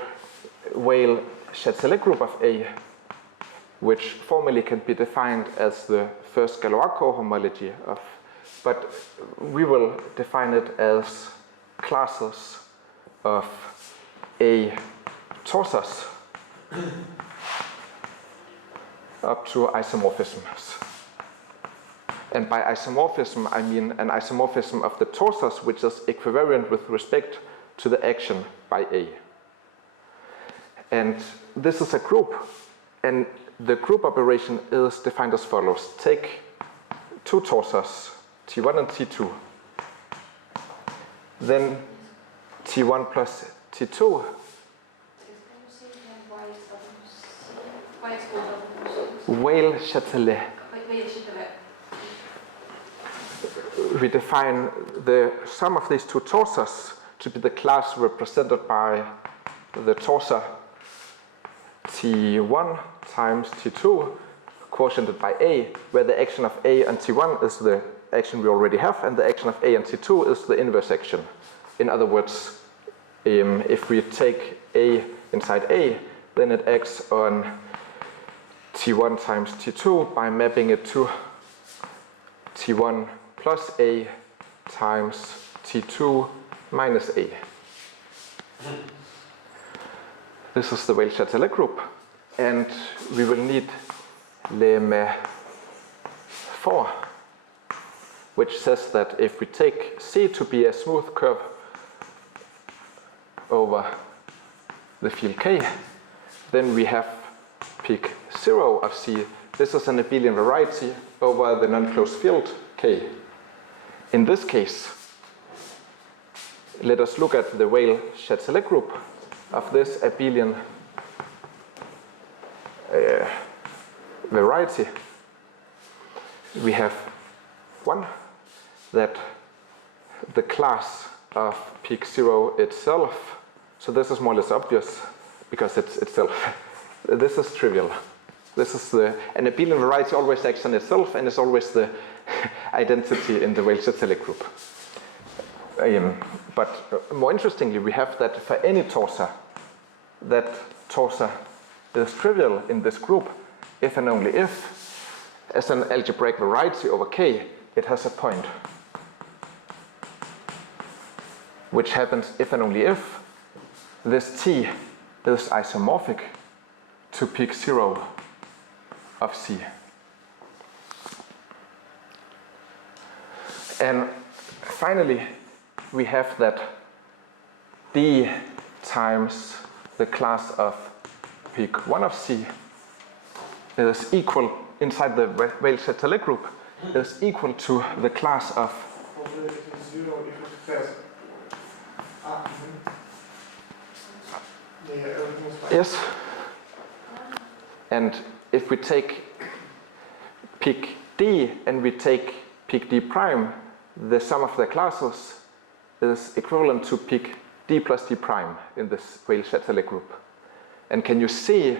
Weil-Chatelet group of A, which formally can be defined as the first Galois cohomology of, but we will define it as classes of A torsors up to isomorphisms. And by isomorphism, I mean an isomorphism of the torsors which is equivariant with respect to the action by A. And this is a group, and the group operation is defined as follows. Take two torsors, T1 and T2. Then T1 plus T2. Can you say again why it's WC? Why it's called WC? Weil-Chatelet. We define the sum of these two torsors to be the class represented by the torsor T1 times T2 quotiented by A, where the action of A and T1 is the action we already have, and the action of A and T2 is the inverse action. In other words, if we take A inside A, then it acts on T1 times T2 by mapping it to T1 plus A times T2 minus A. This is the Weil-Chatelet group, and we will need lemma 4, which says that if we take C to be a smooth curve over the field K, then we have peak 0 of C. This is an abelian variety over the non-closed field K. In this case, let us look at the Weil-Chatelet group of this abelian variety. We have one, that the class of peak 0 itself, so this is more or less obvious because it's itself. This is trivial. This is an abelian variety always acts on itself and is always the identity in the Weil-Chatelet group. But more interestingly, we have that for any torsor, that torsor is trivial in this group if and only if, as an algebraic variety over K, it has a point, which happens if and only if this T is isomorphic to peak 0 of C. And finally, we have that D times the class of peak 1 of C is equal, inside the Weil-Chatelet group, is equal to the class of Probability is 0 if it has. Yeah, everything is fine. yes. And if we take peak D and we take peak D prime, the sum of their classes is equivalent to peak D plus D prime in this Weil-Chatelet group. And can you see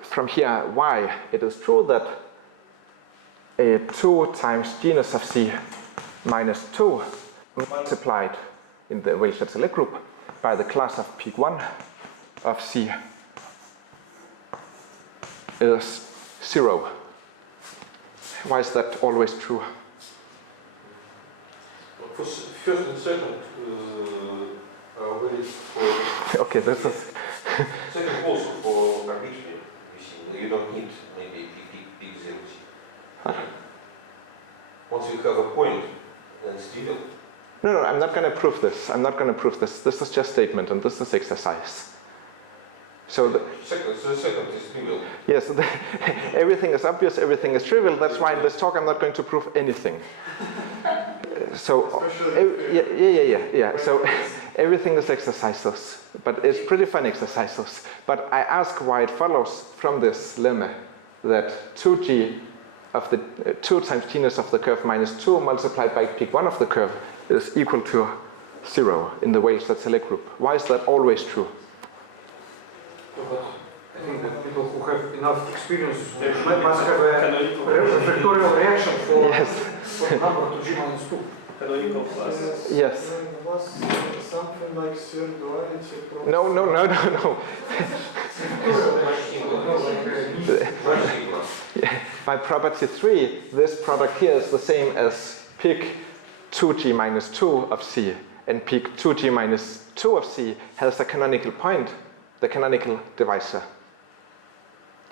from here why it is true that 2 times genus of C minus 2 multiplied in the Weil-Chatelet group by the class of peak 1 of C is 0. Why is that always true? For first and second values for Okay, this is second also for arbitrary, you don't need maybe big zeros. Once you have a point, then it's trivial. No, I'm not going to prove this. I'm not going to prove this. This is just statement, and this is exercise. So the second is trivial. yes, everything is obvious, everything is trivial. That's why in this talk I'm not going to prove anything. So yeah. So everything is exercises, but it's pretty fun exercises. But I ask why it follows from this lemma that 2g of the 2 times genus of the curve minus 2 multiplied by peak 1 of the curve is equal to 0 in the Weil-Chatelet group. Why is that always true? I think that people who have enough experience must have a vectorial reaction for number to G minus 2. Canonical classes. Yes. There was something like circularity. No. By property 3, this product here is the same as peak 2g minus 2 of C, and peak 2g minus 2 of C has a canonical point, the canonical divisor.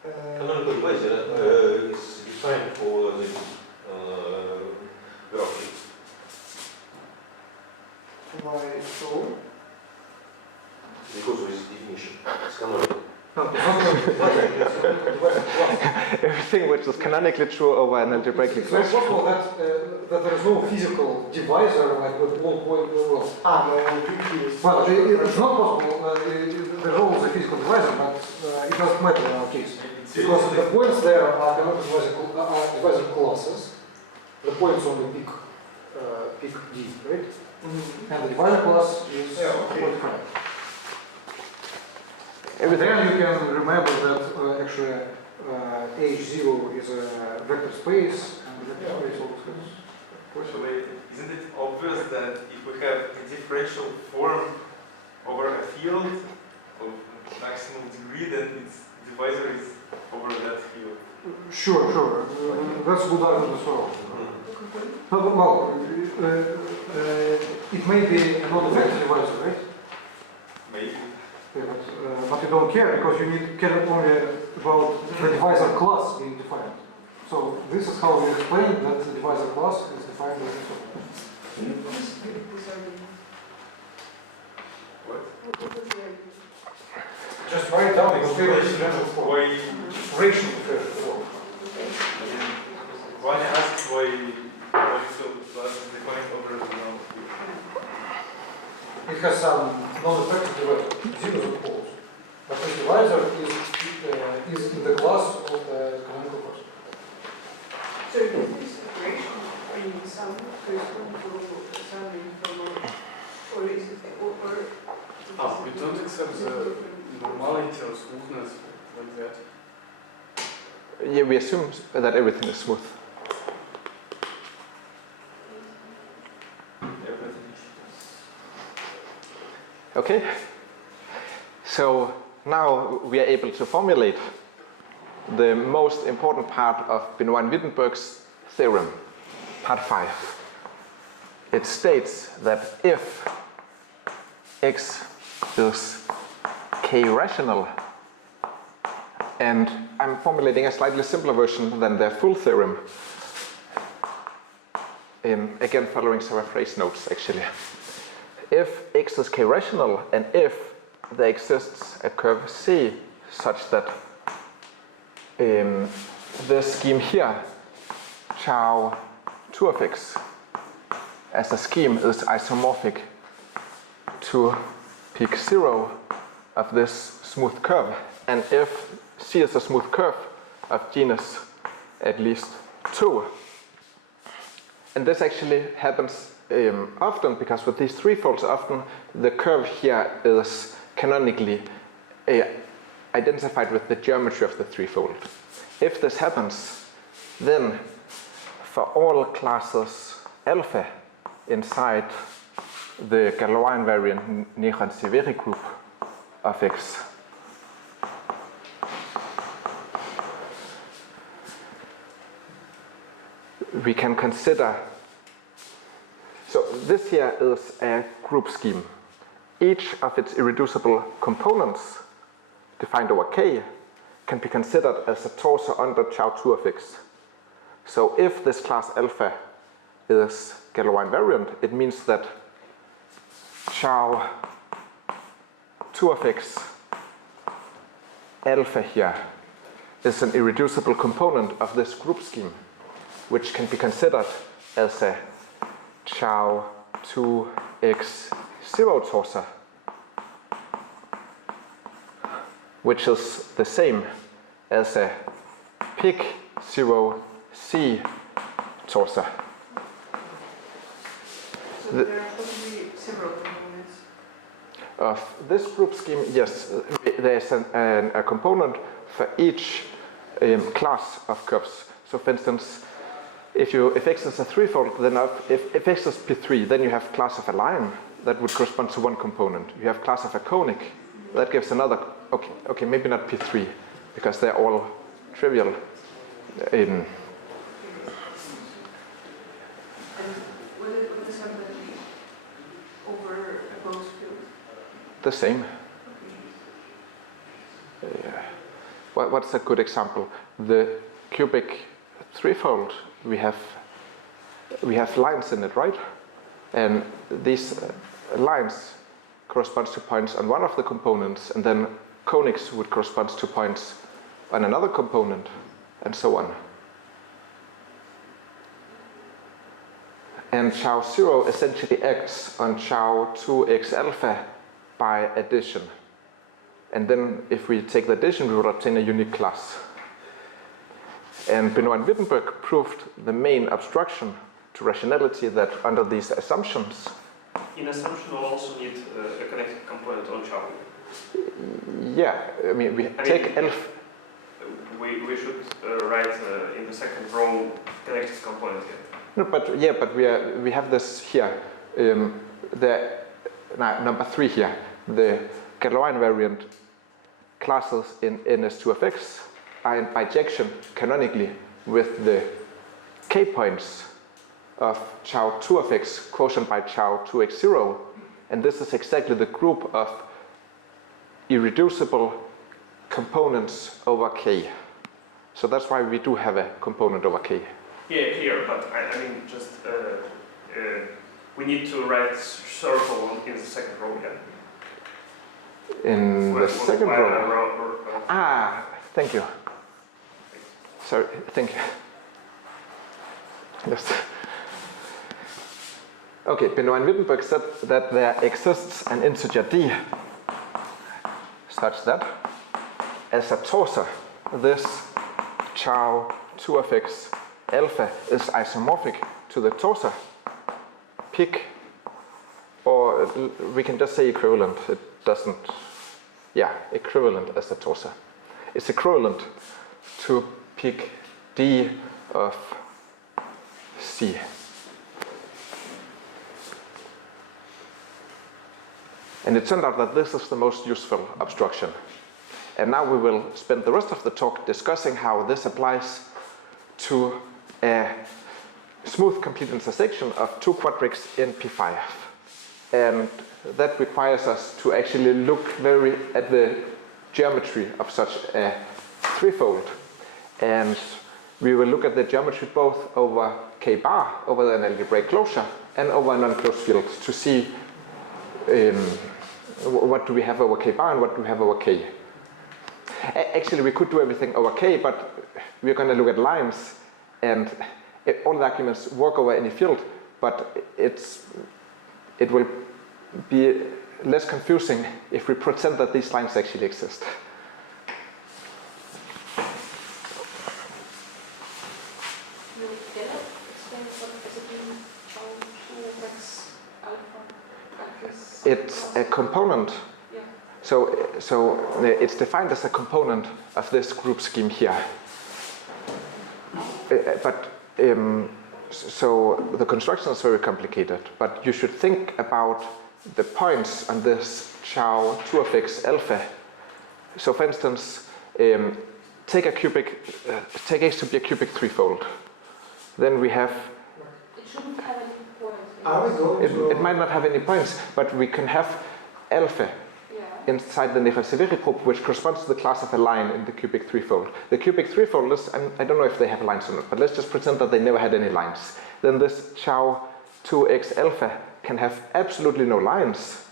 Canonical divisor is defined for the graph. Why so? Because of its definition. It's canonical. No, it's not divisor, it's a divisor class. Everything which is canonically true over an algebraic It's not class. possible that there is no physical divisor like with all point. Well, it's not possible. There's always a physical divisor, but it doesn't matter in our case because the points there are canonical divisor classes. The points on the peak D, right? Mm-hmm. And the divisor class is point prime. Then you can remember that actually H0 is a vector space, and the vector space always has. Actually, isn't it obvious that if we have a differential form over a field of maximum degree, then its divisor is over that field? Sure. That's a good argument as well. Well, it may be not a vector divisor, right? Maybe. Yeah, but you don't care because you care only about the divisor class being defined. So this is how we explain that the divisor class is defined as a Can you please repeat this argument? What? What was the argument? Just write down the differential form. Why? Racial differential form. One asks why polynomial class is defined over the normal field. It has some non-effective divisor, zero poles. But the divisor is in the class of the canonical class. So this operation in some correspond to some information, or is it or We don't accept the normality or smoothness like that. Yeah, we assume that everything is smooth. Okay, so now we are able to formulate the most important part of Benoit and Wittenberg's theorem, part 5. It states that if x is k-rational, and I'm formulating a slightly simpler version than their full theorem, again following some phrase notes actually. If x is k-rational and if there exists a curve C such that this scheme here, tau 2 of x, as a scheme is isomorphic to peak 0 of this smooth curve, and if C is a smooth curve of genus at least 2. And this actually happens often, because with these threefolds often the curve here is canonically identified with the geometry of the threefold. If this happens, then for all classes alpha inside the Galois invariant Nihon-Severi group of X, we can consider. So this here is a group scheme. Each of its irreducible components, defined over K, can be considered as a torso under tau 2 of X. So if this class alpha is Galois invariant, it means that tau 2 of X alpha here is an irreducible component of this group scheme, which can be considered as a tau 2x 0 torsa, which is the same as a pic 0c torsa. So there are possibly several components. Of this group scheme, yes, there's a component for each class of curves. So for instance, if x is a threefold, then if x is P3, then you have class of a line that would correspond to one component. You have class of a conic, that gives another, okay, maybe not P3, because they're all trivial. And what is happening over a closed field? The same. What's a good example? The cubic threefold, we have lines in it, right? And these lines correspond to points on one of the components, and then cone x would correspond to points on another component, and so on. And chow 0 essentially acts on chow 2x alpha by addition. And then if we take the addition, we would obtain a unique class. And Benoit and Wittenberg proved the main obstruction to rationality that under these assumptions. In assumption, we also need a connected component on chow. Yeah, I mean, we take alpha. We should write in the second row connected component here. No, but we have this here. Number 3 here. The Galois invariant classes in NS2 of x are in bijection canonically with the k points of chow 2 of x quotient by chow 2x0, and this is exactly the group of irreducible components over k. So that's why we do have a component over k. Yeah, clear, but I mean just we need to write circle in the second row here. In the second row. Thank you. Sorry, thank you. Yes. Okay, Benoit and Wittenberg said that there exists an integer d such that as a torser, this chow 2 of x alpha is isomorphic to the torser. Pick, or we can just say equivalent. It doesn't, equivalent as a torser. It's equivalent to pick d of c. And it turned out that this is the most useful obstruction. And now we will spend the rest of the talk discussing how this applies to a smooth complete intersection of two quadrics in P5. And that requires us to actually look at the geometry of such a threefold. And we will look at the geometry both over K bar, over an algebraic closure, and over an unclosed field to see what do we have over K bar and what do we have over K. Actually, we could do everything over K, but we're going to look at lines, and all the arguments work over any field, but it will be less confusing if we pretend that these lines actually exist. It's a component. Yeah. So it's defined as a component of this group scheme here. So the construction is very complicated, but you should think about the points on this chow 2 of x alpha. So for instance, take x to be a cubic threefold. Then we have. It shouldn't have any points. It might not have any points, but we can have alpha inside the Nefer-Severi group, which corresponds to the class of a line in the cubic threefold. The cubic threefold is, I don't know if they have lines or not, but let's just pretend that they never had any lines. Then this chow 2x alpha can have absolutely no lines,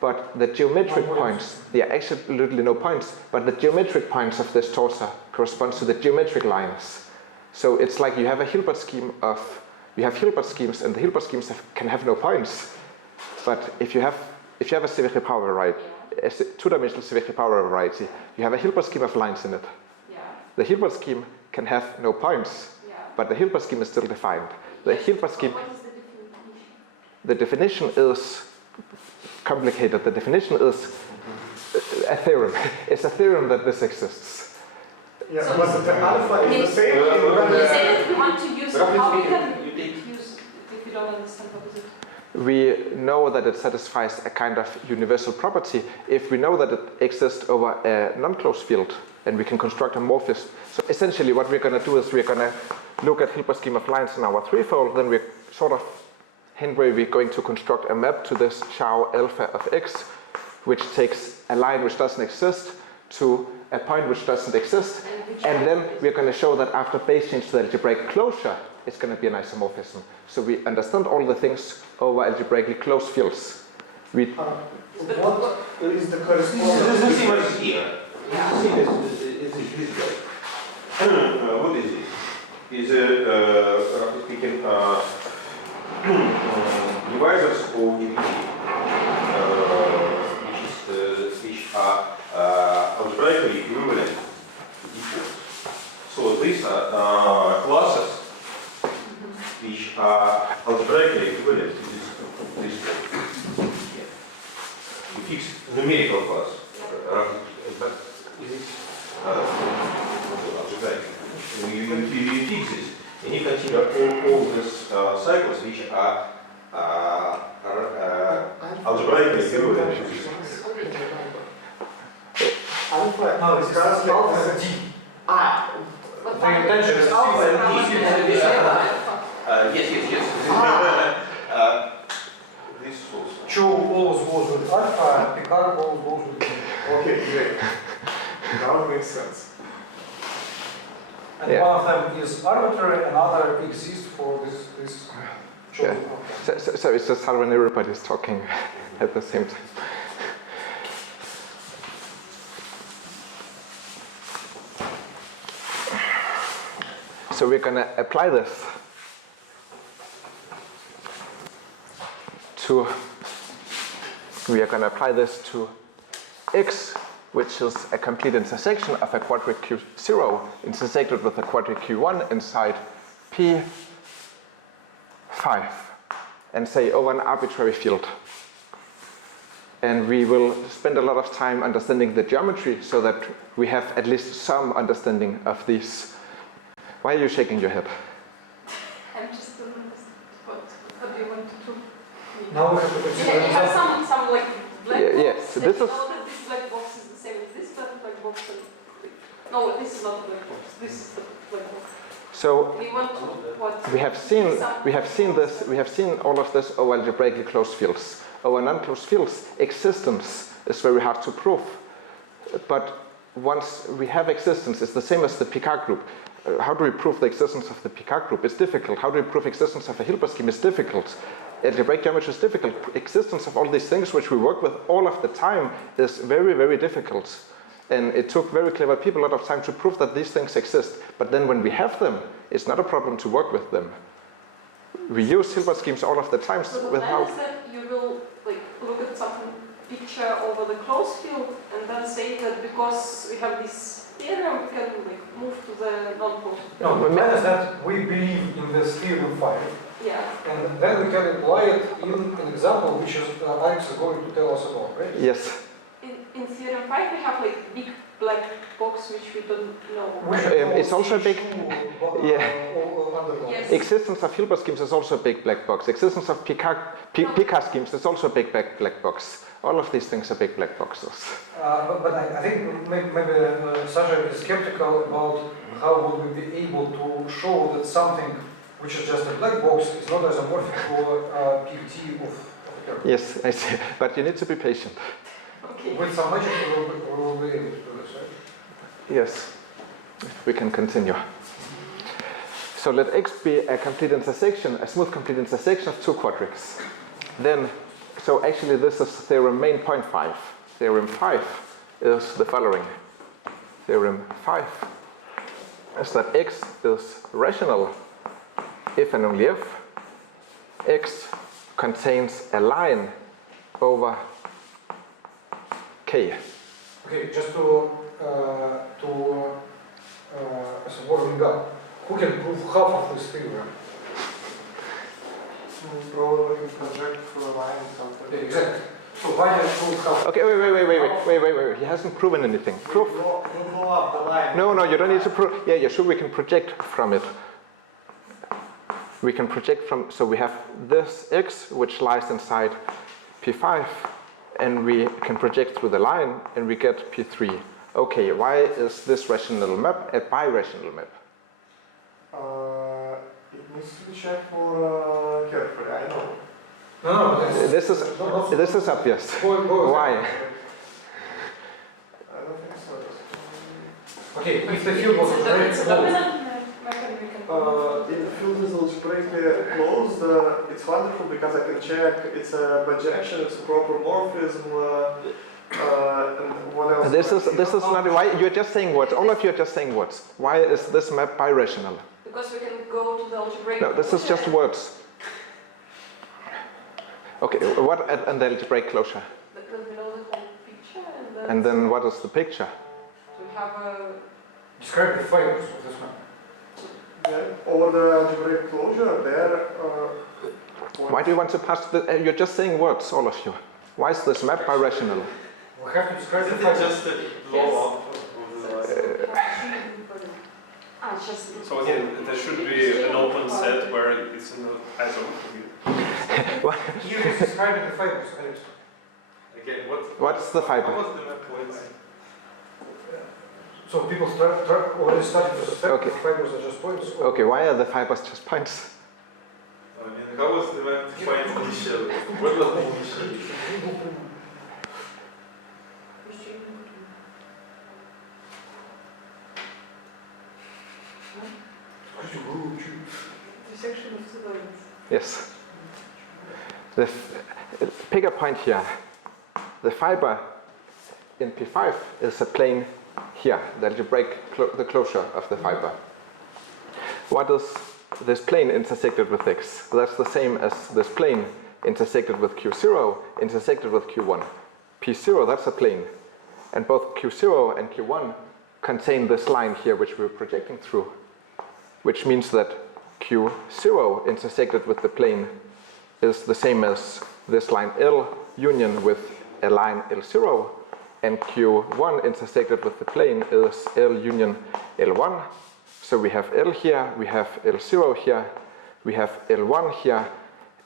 but the geometric points, absolutely no points, but the geometric points of this torser corresponds to the geometric lines. So it's like you have a Hilbert scheme you have Hilbert schemes, and the Hilbert schemes can have no points. But if you have a Severi power variety, a two-dimensional Severi power variety, you have a Hilbert scheme of lines in it. Yeah. The Hilbert scheme can have no points, but the Hilbert scheme is still defined. The Hilbert scheme. What is the definition? The definition is complicated. The definition is a theorem. It's a theorem that this exists. Yeah, so but the alpha is the same. You say that we want to use it. How we can use it if you don't understand what is it? We know that it satisfies a kind of universal property if we know that it exists over a non-closed field, and we can construct a morphism. So essentially what we're going to do is we're going to look at Hilbert scheme of lines in our threefold, then we're sort of we're going to construct a map to this chow alpha of x, which takes a line which doesn't exist to a point which doesn't exist, and then we're going to show that after base change to the algebraic closure, it's going to be an isomorphism. So we understand all the things over algebraically closed fields. What is the correspondence? This is the same as here. It's the same as this guy. What is this? Is roughly speaking divisors of gеometry, which are algebraically equivalent to defaults. So these are classes which are algebraically equivalent to this code. Yeah. You fix numerical class, but is it algebraic? You fix this, and you consider all these cycles which are algebraically equivalent to this. Alpha No, it's is alpha is D. But The intention is alpha and D. Yes. This also. Chu always goes with alpha, Picard always goes with D. Okay, great. Now it makes sense. And Yeah. one of them is arbitrary, another exists for this chosen Yeah. So it's just how when everybody's talking at the same time. So we're going to apply this to x, which is a complete intersection of a quadric Q0 intersected with a quadric Q1 inside P5, and say over an arbitrary field. And we will spend a lot of time understanding the geometry so that we have at least some understanding of these. Why are you shaking your head? I'm just don't understand what do you want to do? Now we have to consider You have some like black box. Yes, that this you is- know that this black box is the same as this black box. And no, this is not a black box. This is the black box. So We want to what? we have seen all of this over algebraically closed fields. Over non-closed fields, existence is very hard to prove. But once we have existence, it's the same as the Picard group. How do we prove the existence of the Picard group? It's difficult. How do we prove existence of a Hilbert scheme? It's difficult. Algebraic geometry is difficult. Existence of all these things which we work with all of the time is very, very difficult. And it took very clever people a lot of time to prove that these things exist. But then when we have them, it's not a problem to work with them. We use Hilbert schemes all of the time So the plan without... is that you will like look at something picture over the closed field and then say that because we have this theorem, we can like move to the non-closed field. No, the plan is that we believe in this theorem 5, Yeah. and then we can apply it in an example which is Alex is going to tell us about, right? Yes. In theorem 5 we have like big black box which we don't know. Which It's also a big... Yeah. Yes. Existence of Hilbert schemes is also a big black box. Existence of Picard schemes is also a big black box. All of these things are big black boxes. But I think maybe Sasha is skeptical about how would we be able to show that something which is just a black box is not isomorphic to a PT of a curve. Yes, I see. But you need to be patient. Okay. With some magic we will be able to do this, right? Yes, we can continue. So let X be a complete intersection, a smooth complete intersection of two quadrics. Then, so actually this is theorem main point 5. Theorem 5 is the following. Theorem 5 is that X is rational if and only if X contains a line over K. Okay, just to as a warming up, who can prove half of this theorem? Probably project for a line something. Yeah, exactly. So why can I prove half? Okay, wait. He hasn't proven anything. Proof. Blow up the line. No, you don't need to prove. Yeah, sure, we can project from it. We can project from, so we have this X, which lies inside P5, and we can project through the line, and we get P3. Okay, why is this rational map a birational map? It needs to be checked more carefully, I know. No, but This is obvious. Go Why? I don't think so. Okay, if the field was It's a very close. dominant map and we can if the field is algebraically closed, it's wonderful because I can check it's a bijection, it's a proper morphism, and what else? This is not why you're just saying words. All of you are just saying words. Why is this map birational? Because we can go to the algebraic. No, this is just words. Okay, what and the algebraic closure? Then below the whole picture, And then what is the picture? we have a. Describe the fibers of this map. Yeah, over the algebraic closure, there. Why do you want to pass the? You're just saying words, all of you. Why is this map birational? We have to describe the Isn't it fibers. just a blow up of the last? So again, there should be an open set where it's an isometry. Here is describing the fibers, Alex. Again, What's the fiber? How was the map points? So people already started to suspect Okay. that fibers are just points. or- Okay, why are the fibers just points? I mean, how was the map defined initially? What was the initial? Intersection of two lines. Yes. Pick a point here. The fiber in P5 is a plane here, the algebraic the closure of the fiber. What is this plane intersected with X? That's the same as this plane intersected with Q0, intersected with Q1. P0, that's a plane. And both Q0 and Q1 contain this line here which we're projecting through, which means that Q0 intersected with the plane is the same as this line L union with a line L0, and Q1 intersected with the plane is L union L1. So we have L here, we have L0 here, we have L1 here,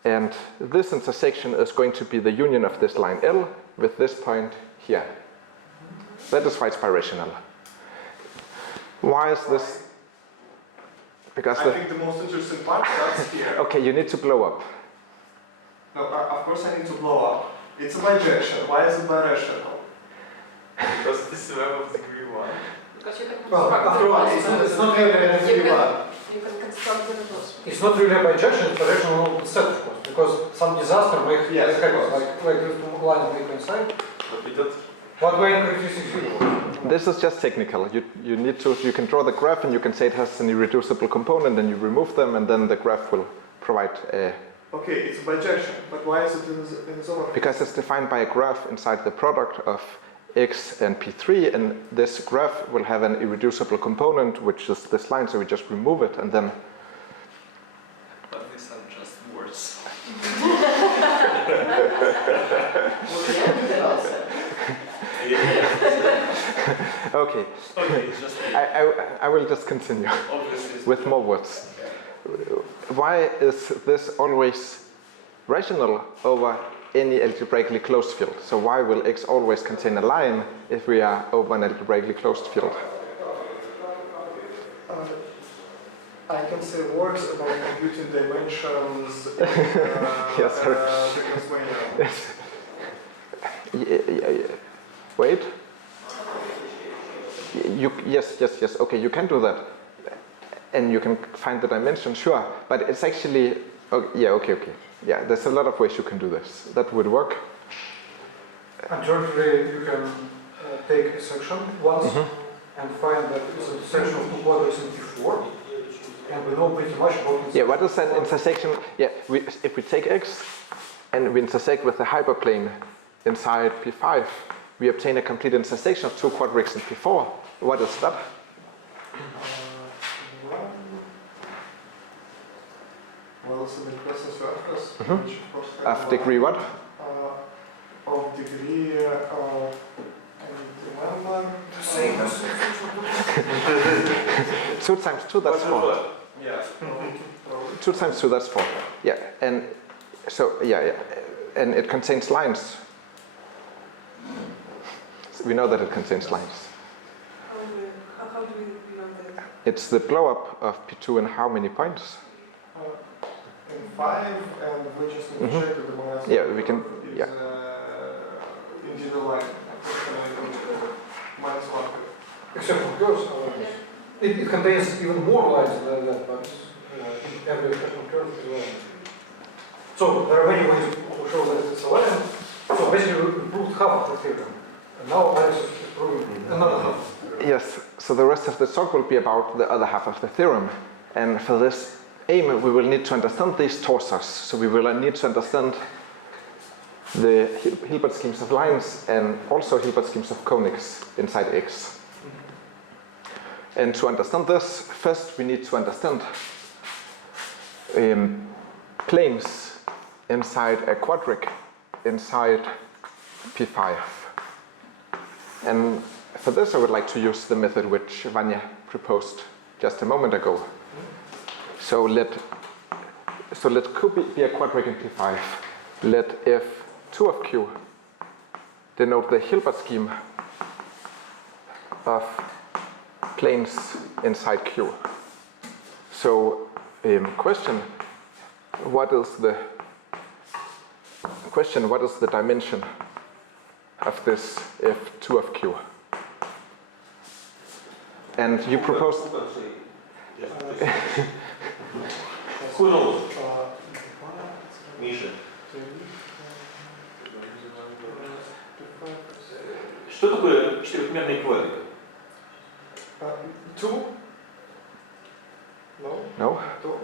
and this intersection is going to be the union of this line L with this point here. That is why it's birational. Why is this? Because I think the most interesting part starts here. okay, you need to blow up. No, of course I need to blow up. It's a bijection. Why is it birational? Because this is a map of degree 1. Because you can Well, construct after the all, reverse. it's not really You can construct the reverse. It's not really a bijection, it's a rational set, of course, because some disaster may Yes, happen, of course. like these two lines may coincide. But we don't. What way characteristics you? This is just technical. You can draw the graph and you can say it has an irreducible component and you remove them and then the graph will provide a. Okay, it's a bijection, but why is it in isomorphism? Because it's defined by a graph inside the product of X and P3, and this graph will have an irreducible component, which is this line, so we just remove it and then. But these are just words. Okay, Okay, just I will just continue obviously. with more words. Why is this always rational over any algebraically closed field? So why will X always contain a line if we are over an algebraically closed field? I can say words about computing dimensions in Yes, sorry. because when Wait. Yes. Okay, you can do that, and you can find the dimension, sure. But it's actually, okay. Yeah, there's a lot of ways you can do this. That would work. Alternatively, you can take a section once and find that it's a section of two quadrants in P4, and we know pretty much about it. Yeah, what is that intersection? Yeah, if we take X and we intersect with the hyperplane inside P5, we obtain a complete intersection of two quadrics in P4. What is that? well, it's an inclusive surface, which of course Of degree what? of degree and remember. Same as 2 times 2, that's 4. Yeah. 2 times 2, that's 4. Yeah, and so, and it contains lines. So we know that it contains lines. How do we know that? It's the blow up of P2 in how many points? In 5, and we just need to check that the minus Yeah, we can, is yeah. integral line. Minus 1. except for girls, however. It contains even more lines than that, but every rational curve is a line. So there are many ways to show that it's a line. So basically we proved half of the theorem. And now Alex is proving another half. Yes, so the rest of the talk will be about the other half of the theorem. And for this aim, we will need to understand these torsors. So we will need to understand the Hilbert schemes of lines and also Hilbert schemes of conics inside X. And to understand this, first we need to understand planes inside a quadric inside P5. And for this I would like to use the method which Vanya proposed just a moment ago. So let Q be a quadric in P5. Let F2 of Q denote the Hilbert scheme of planes inside Q. So question, what is the dimension of this F2 of Q? And you proposed Who knows? Миша. Что такое четырехмерный квадрик? Two? No? No? Two?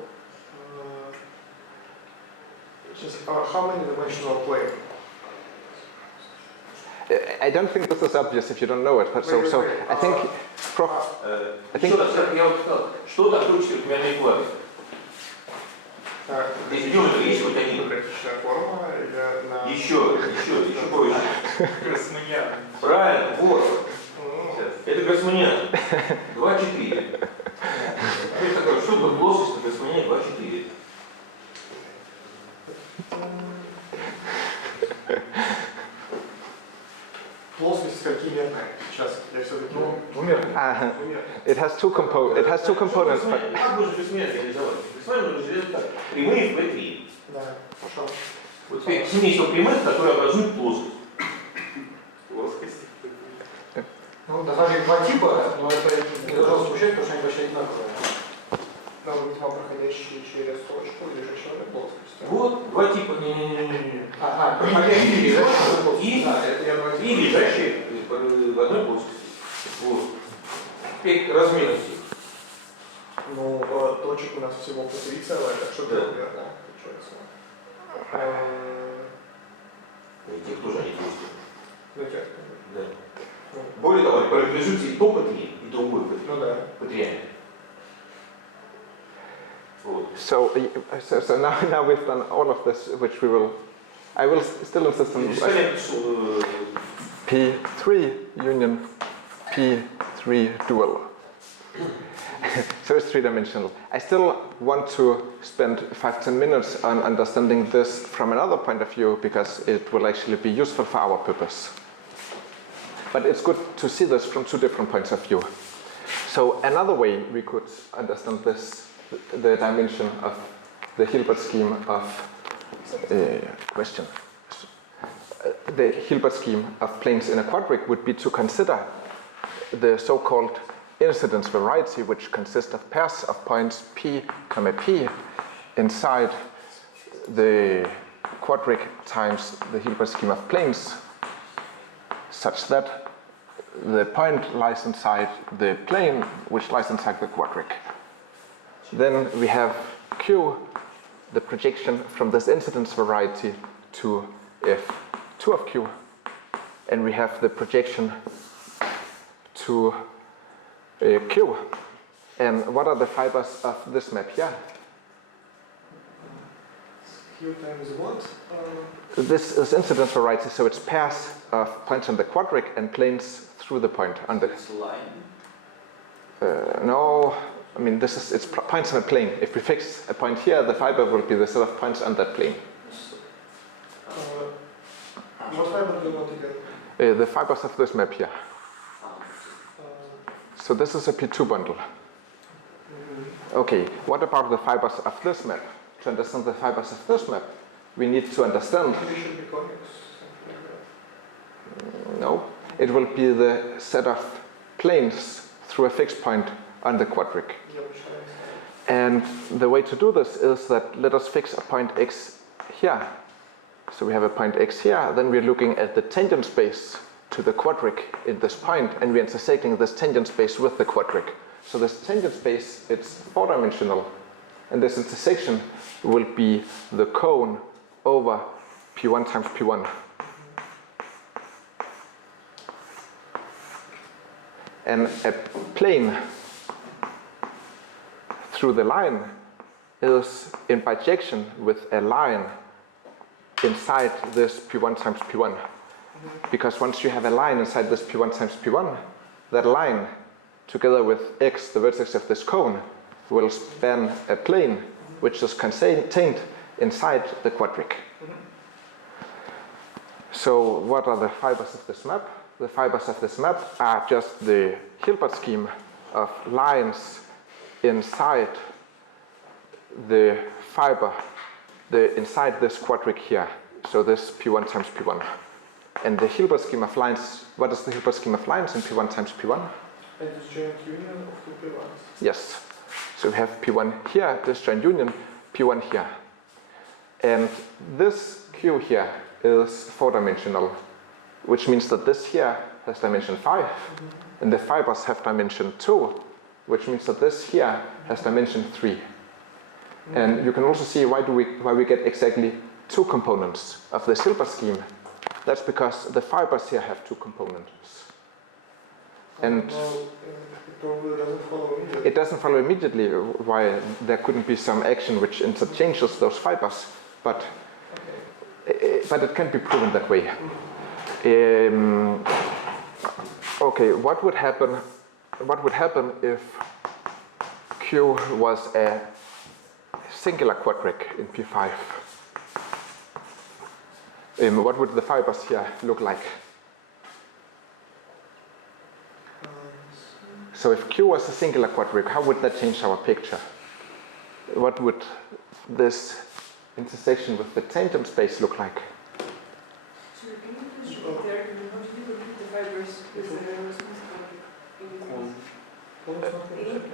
How many dimensional plane? I don't think this is obvious if you don't know it, but so I think Я вот сказал, что такое четырехмерный квадрик? Здесь геометрии есть хоть один? Форма или на... Еще проще. Гроссманиан. Правильно, вот. Это Гроссманиан. 2,4. Что такое плоскость на Гроссманиане 2,4? Плоскость сколькимерная? Сейчас, я все-таки... Двумерный. it has two components, but Как можно Гроссманиан реализовать? Гроссманиан нужно сделать так. Прямые в P3. Да, хорошо. Вот теперь семейство прямых, которые образуют плоскость. Плоскость. Ну, на самом деле два типа, но это не должно смущать, потому что они почти одинаковые. Ну, видимо, проходящие через точку, лежащую на плоскости. Вот, два типа. Не-не-не. Опять и И лежащие в одной плоскости. Вот. Теперь размерности. Ну, точек у нас всего по 3 целых, так что Да. примерно получается. Этих тоже они плоские. Зачем? Да. Более того, они принадлежат и то P3, и другой P3. Ну да. P3. Вот. so now we've done all of this, which I will still insist on P3 union P3 dual. So it's three-dimensional. I still want to spend 5-10 minutes on understanding this from another point of view because it will actually be useful for our purpose. But it's good to see this from two different points of view. So another way we could understand this, the dimension of the Hilbert scheme of the Hilbert scheme of planes in a quadric would be to consider the so-called incidence variety, which consists of pairs of points P, P inside the quadric times the Hilbert scheme of planes, such that the point lies inside the plane, which lies inside the quadric. Then we have Q, the projection from this incidence variety to F2 of Q, and we have the projection to Q. And what are the fibers of this map here? Q times what? This is incidence variety, so it's pairs of points on the quadric and planes through the point on the. It's line. No, I mean it's points on a plane. If we fix a point here, the fiber will be the set of points on that plane. What fiber do you want to get? The fibers of this map here. So this is a P2 bundle. Okay, what about the fibers of this map? To understand the fibers of this map, we need to understand. They should be conics. No, it will be the set of planes through a fixed point on the quadric. And the way to do this is that let us fix a point x here. So we have a point x here, then we're looking at the tangent space to the quadric in this point, and we're intersecting this tangent space with the quadric. So this tangent space, it's 4-dimensional, and this intersection will be the cone over P1 times P1. And a plane through the line is in bijection with a line inside this P1 times P1. Because once you have a line inside this P1 times P1, that line, together with x, the vertex of this cone, will span a plane which is contained inside the quadric. So what are the fibers of this map? The fibers of this map are just the Hilbert scheme of lines inside the fiber, inside this quadric here. So this P1 times P1. And the Hilbert scheme of lines, what is the Hilbert scheme of lines in P1 times P1? And disjoint union of two P1s. Yes. So we have P1 here, disjoint union, P1 here. And this Q here is 4-dimensional, which means that this here has dimension 5, and the fibers have dimension 2, which means that this here has dimension 3. And you can also see why we get exactly 2 components of the Hilbert scheme. That's because the fibers here have 2 components. And it probably doesn't follow immediately. it doesn't follow immediately why there couldn't be some action which interchanges those fibers, but it can be proven that way. Okay, what would happen if Q was a singular quadric in P5? What would the fibers here look like? So if Q was a singular quadric, how would that change our picture? What would this intersection with the tangent space look like? So can you please repeat there, how did you repeat the fibers with the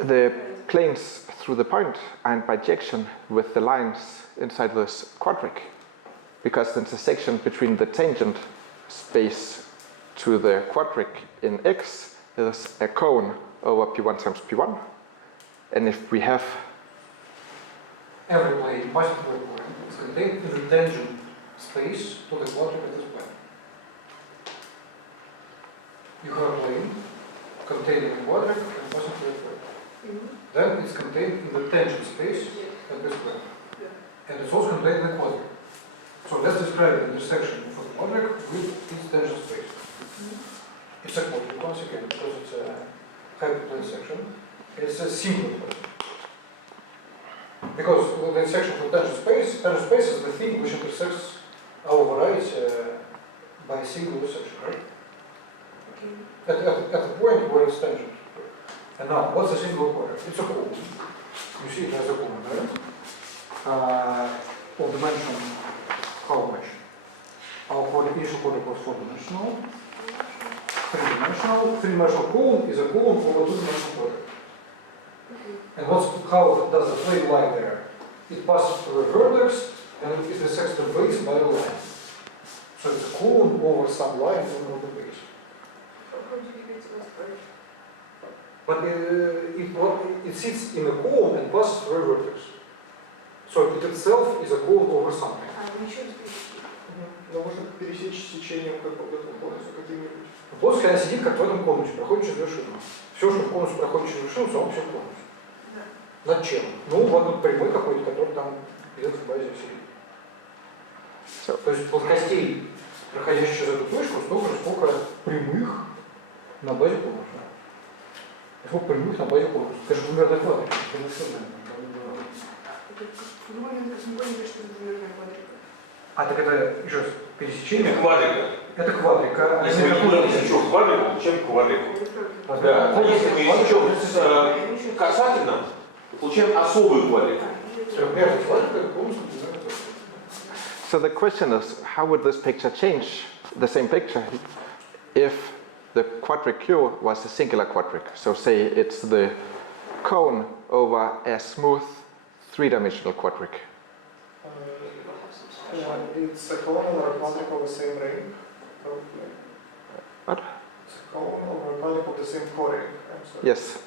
The planes through the point are in bijection with the lines inside this quadric, because the intersection between the tangent space to the quadric in X is a cone over P1 times P1. And if we have every plane, bicycle plane, is contained in the tangent space to the quadric of this plane. You have a plane containing a quadric and passing through a plane. Then it's contained in the tangent space at this plane. And it's also contained in the quadric. So let's describe the intersection of the quadric with its tangent space. It's a quadric once again because it's a hyperplane section. It's a single plane. Because the intersection of the tangent space is the thing which intersects our variety by a single section, right? At the point where it's tangent. And now, what's a single quadric? It's a cone. You see it has a cone, right? Of dimension how much? Our initial quadric was 4-dimensional. 3-dimensional. 3-dimensional cone is a cone over 2-dimensional quadric. And how does the plane lie there? It passes through a vertex and it intersects the base by a line. So it's a cone over some line over the base. But it sits in a cone and passes through a vertex. So it itself is a cone over something. Но можно пересечь сечением как по этому конусу каким-нибудь. Вот когда сидит, как в этом конусе, проходит через вершину. Все, что в конусе проходит через вершину, само все в конусе. Над чем? Ну, вот тут прямой какой-то, который там идет в базе всей. То есть плоскостей, проходящих через эту точку, столько же, сколько прямых на базе конуса. Сколько прямых на базе конуса. Это же двумерная квадрика. А так это еще раз пересечение? Это квадрика. Это квадрика. Если мы не пересечем квадрику, чем квадрику? Да. А если мы пересечем с касательным, то получаем особую квадрику. So the question is, how would this picture change, the same picture, if the quadric Q was a singular quadric? So say it's the cone over a smooth three-dimensional quadric? It's a cone over a quadric of the same ring. Probably. What? It's a cone over a quadric of the same core ring. I'm sorry. Yes.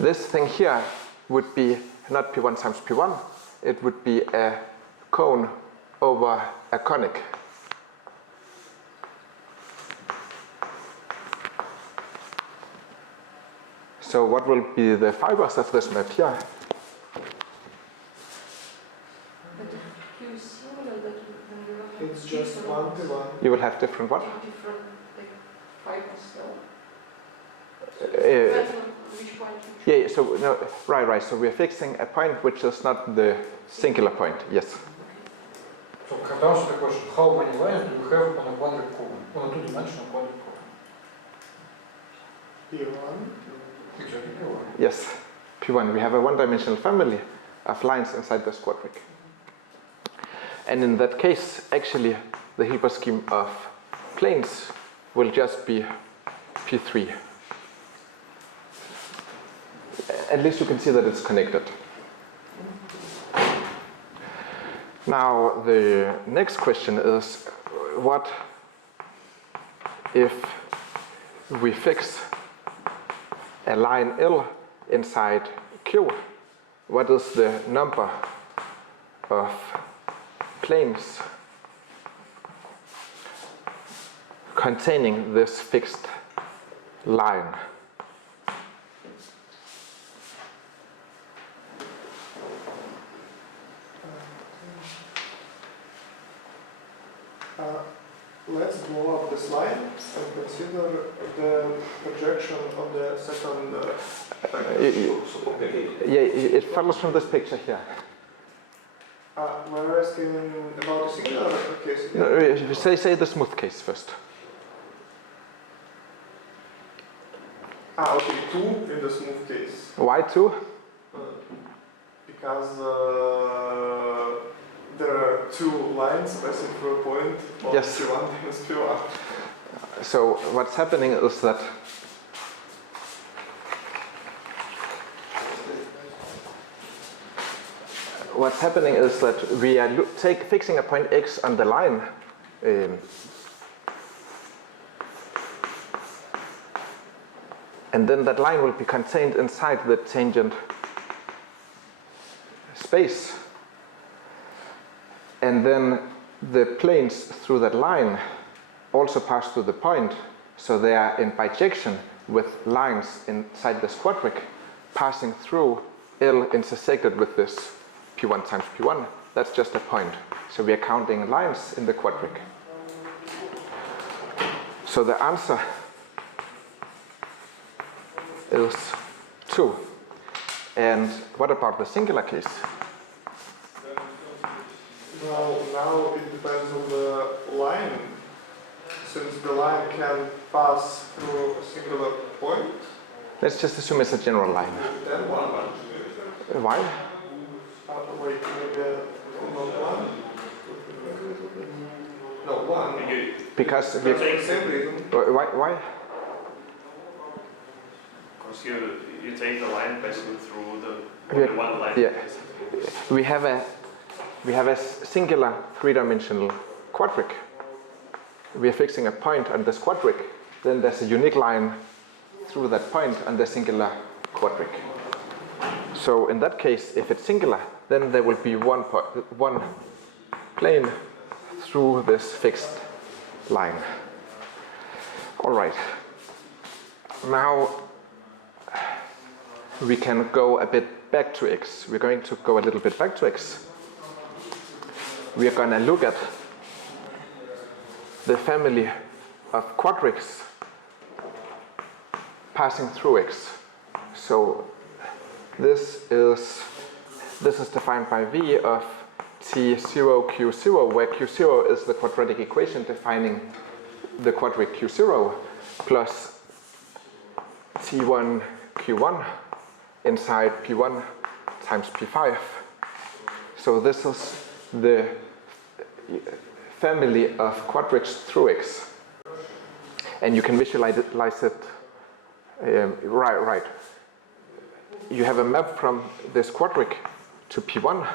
This thing here would be not P1 times P1, it would be a cone over a conic. So what will be the fibers of this map here? But if Q is similar, then you will have It's just different- 1 to 1. You will have different what? Different like, fibers, no? Uh, Depends on which point you choose. Yeah, so no, right. So we're fixing a point which is not the singular point. Yes. So to answer the question, how many lines do you have on a quadric cone, on a two-dimensional quadric cone? P1. Exactly, P1. Yes. P1. We have a one-dimensional family of lines inside this quadric. And in that case, actually, the Hilbert scheme of planes will just be P3. At least you can see that it's connected. Now, the next question is, what if we fix a line L inside Q? What is the number of planes containing this fixed line? Let's blow up this line and consider the projection of the second Yeah, it follows from this picture here. we're asking about a singular case. No, say the smooth case first. Okay, 2 in the smooth case. Why 2? Because there are 2 lines passing through a point on Yes. P1 minus P1. So what's happening is that we are fixing a point X on the line. And then that line will be contained inside the tangent space. And then the planes through that line also pass through the point, so they are in bijection with lines inside this quadric passing through L intersected with this P1 times P1. That's just a point. So we are counting lines in the quadric. So the answer is 2. And what about the singular case? Now it depends on the line. Since the line can pass through a singular point, Let's just assume it's a general line. then 1. Why? Wait, maybe not 1? No, 1. Because For the same reason. why? Because you take the line passing through the Yeah. only one line. Yeah. We have a singular three-dimensional quadric. We are fixing a point on this quadric. Then there's a unique line through that point on the singular quadric. So in that case, if it's singular, then there will be one plane through this fixed line. All right. Now we can go a bit back to X. We're going to go a little bit back to X. We are going to look at the family of quadrics passing through X. So this is defined by V of T0 Q0, where Q0 is the quadratic equation defining the quadric Q0, plus T1 Q1 inside P1 times P5. So this is the family of quadrics through X. And you can visualize it right. you have a map from this quadric to P1.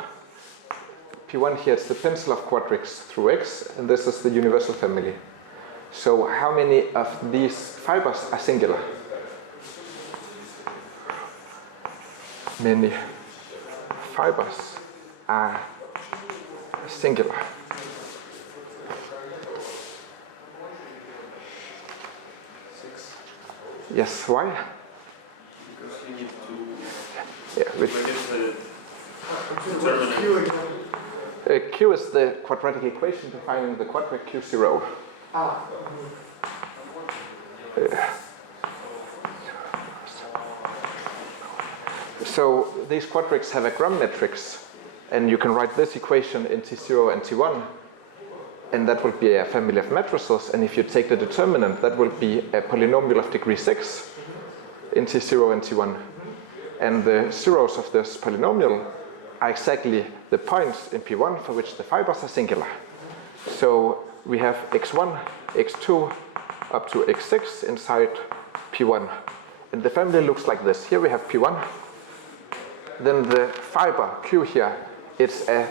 P1 here is the pencil of quadrics through X, and this is the universal family. So how many of these fibers are singular? Many fibers are singular. Yes, why? Because you need to Which, Q is the quadratic equation defining the quadric Q0. So these quadrics have a Gram matrix, and you can write this equation in T0 and T1, and that will be a family of matrices, and if you take the determinant, that will be a polynomial of degree 6 in T0 and T1. And the zeros of this polynomial are exactly the points in P1 for which the fibers are singular. So we have x1, x2, up to x6 inside P1. And the family looks like this. Here we have P1. Then the fiber Q here, it's a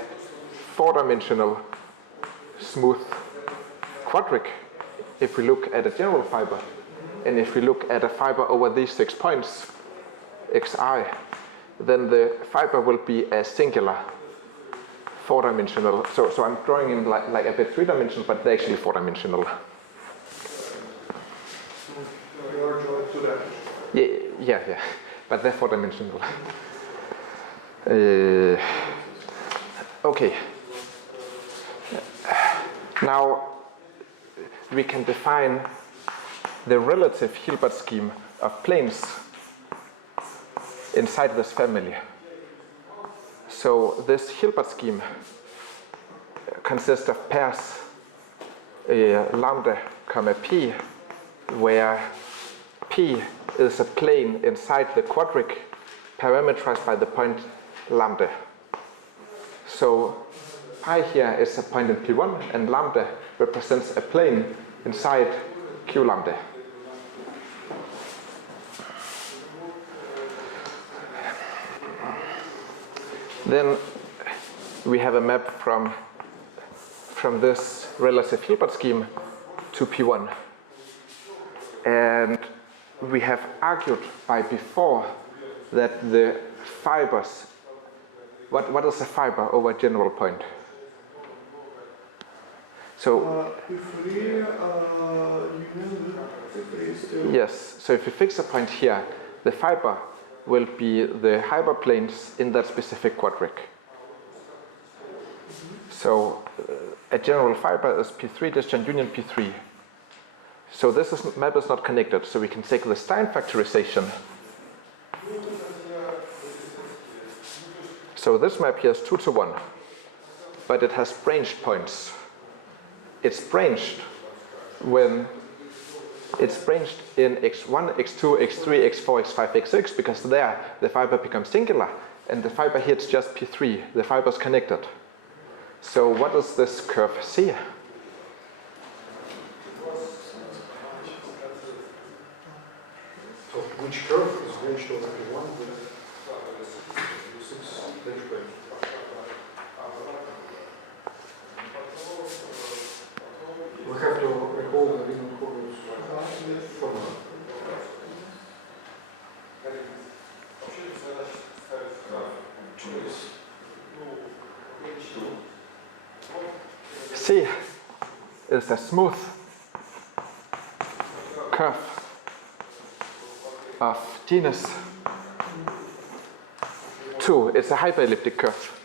4-dimensional smooth quadric if we look at a general fiber. And if we look at a fiber over these 6 points, xi, then the fiber will be a singular 4-dimensional. So I'm drawing in like a bit 3-dimensional, but they're actually 4-dimensional. Yeah, but they're 4-dimensional. Okay. Now we can define the relative Hilbert scheme of planes inside this family. So this Hilbert scheme consists of pairs lambda comma p, where p is a plane inside the quadric parameterized by the point lambda. So pi here is a point in P1, and lambda represents a plane inside Q lambda. Then we have a map from this relative Hilbert scheme to P1. And we have argued by before that the fibers, what is a fiber over a general point? So yes, so if you fix a point here, the fiber will be the hyperplanes in that specific quadric. So a general fiber is P3 disjoint union P3. So this map is not connected, so we can take the Stein factorization. So this map here is 2 to 1, but it has branched points. It's branched when it's branched in x1, x2, x3, x4, x5, x6, because there the fiber becomes singular, and the fiber here is just P3, the fiber is connected. So what is this curve C? So which curve is branched over P1 with 6 branch points? We have to recall the Riemann formula. C is a smooth curve of genus 2. It's a hyperelliptic curve.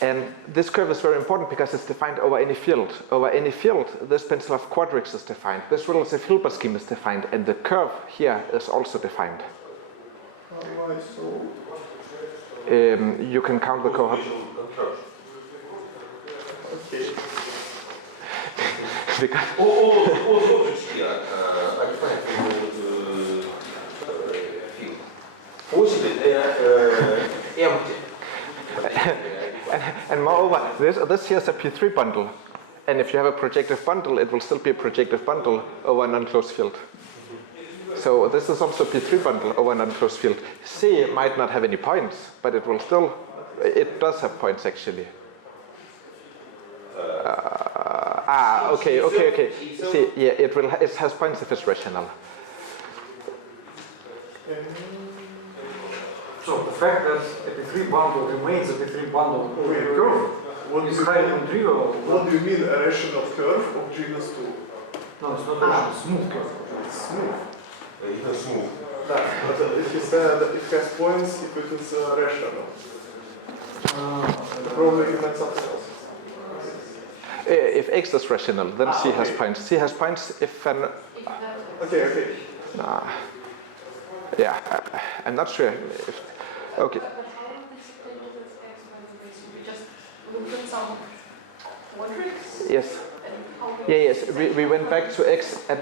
And this curve is very important because it's defined over any field. Over any field, this pencil of quadrics is defined. This relative Hilbert scheme is defined, and the curve here is also defined. You can count the cohort. Because possibly they are empty. And moreover, this here is a P3 bundle. And if you have a projective bundle, it will still be a projective bundle over an unclosed field. So this is also P3 bundle over an unclosed field. C might not have any points, but it will still, it does have points actually. Okay. See, yeah, it has points if it's rational. So the fact that a P3 bundle remains a P3 bundle over a curve is highly untrivial. What do you mean a rational curve of genus 2? No, it's not a rational, smooth curve. It's smooth. Even smooth. But if you said that it has points, if it is rational, probably you meant something else. If X is rational, then C has points. C has points if an... Okay. Yeah, I'm not sure. Okay. But how would this depend on X, by the way? So we just looked at some quadrics? Yes. And how Yes. We went back to X at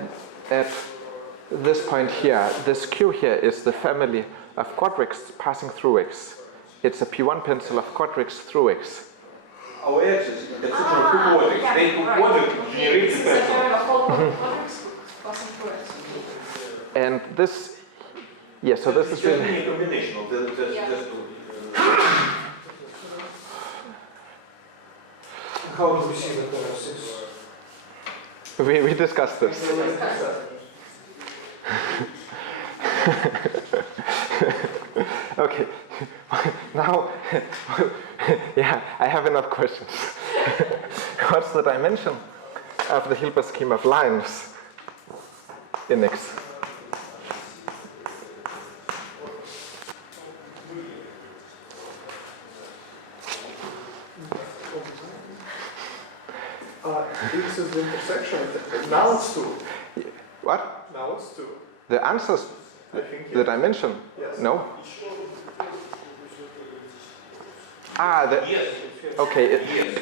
this point here. This Q here is the family of quadrics passing through X. It's a P1 pencil of quadrics through X. Our X is the exception of two quadrics. They two quadrics generate the pencil. And this, so this is really... a combination of the two. How do we see that there are 6? We discussed this. Okay, now, I have enough questions. What's the dimension of the Hilbert scheme of lines in X? X is the intersection. Now it's 2. What? Now it's 2. The answers, I think the dimension? Yes. No? Yes. Okay. Yes.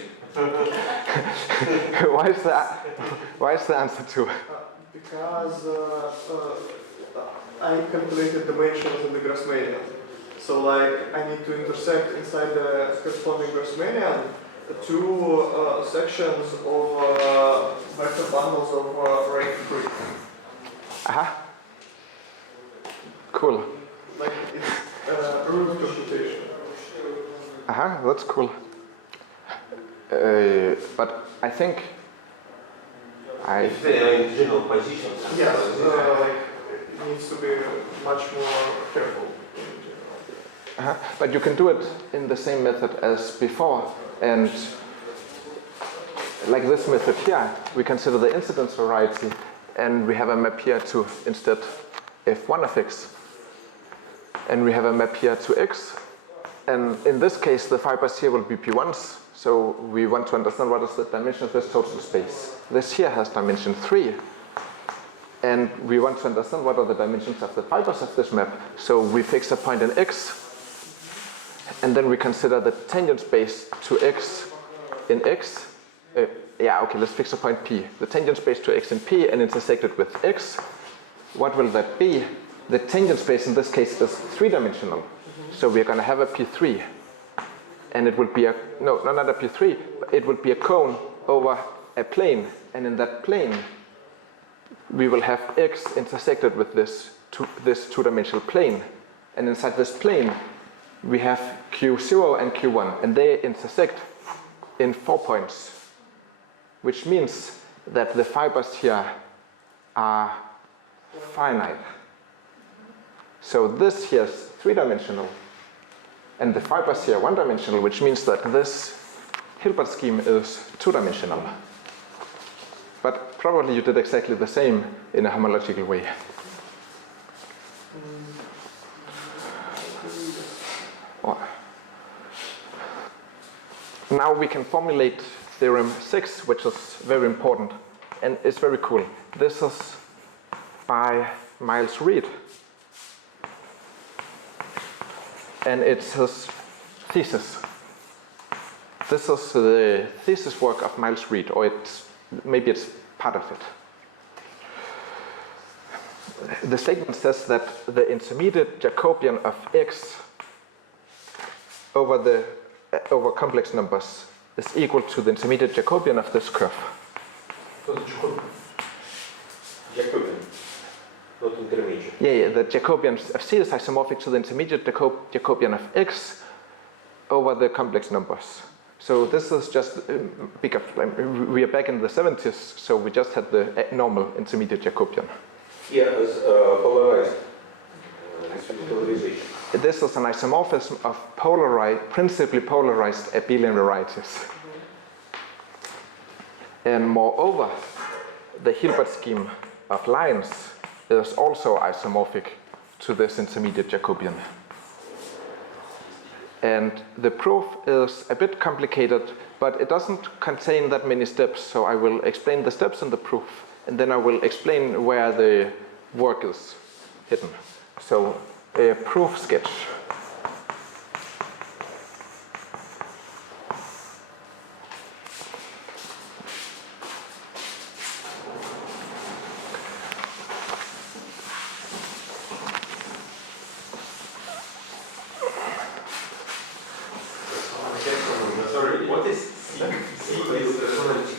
Why is the answer 2? Because I calculated dimensions in the Grassmannian. So like I need to intersect inside the corresponding Grassmannian two sections of vector bundles of rank 3. Cool. Like it's root computation. That's cool. But I think If they are in general positions. Yes, like it needs to be much more careful. But you can do it in the same method as before, and like this method here, we consider the incidence variety, and we have a map here to instead f1 of x, and we have a map here to x, and in this case the fibers here will be p1s, so we want to understand what is the dimension of this total space. This here has dimension 3, and we want to understand what are the dimensions of the fibers of this map, so we fix a point in x, and then we consider the tangent space to x in x. Let's fix a point P. The tangent space to x in P and intersect it with x. What will that be? The tangent space in this case is 3-dimensional. So we're going to have a P3. And it would be not a P3, but it would be a cone over a plane. And in that plane, we will have x intersected with this 2-dimensional plane. And inside this plane, we have Q0 and Q1, and they intersect in 4 points, which means that the fibers here are finite. So this here is 3-dimensional, and the fibers here are 1-dimensional, which means that this Hilbert scheme is 2-dimensional. But probably you did exactly the same in a homological way. Now we can formulate theorem 6, which is very important and is very cool. This is by Miles Reed, and it's his thesis. This is the thesis work of Miles Reed, or maybe it's part of it. The statement says that the intermediate Jacobian of x over complex numbers is equal to the intermediate Jacobian of this curve. Jacobian, not intermediate. Yeah, the Jacobian of C is isomorphic to the intermediate Jacobian of X over the complex numbers. So this is just, because we are back in the 70s, so we just had the normal intermediate Jacobian. Yeah, as polarized. Polarization. This is an isomorphism of principally polarized abelian varieties. And moreover, the Hilbert scheme of lines is also isomorphic to this intermediate Jacobian. And the proof is a bit complicated, but it doesn't contain that many steps, so I will explain the steps in the proof, and then I will explain where the work is hidden. So, a proof sketch. Sorry, what is C? C is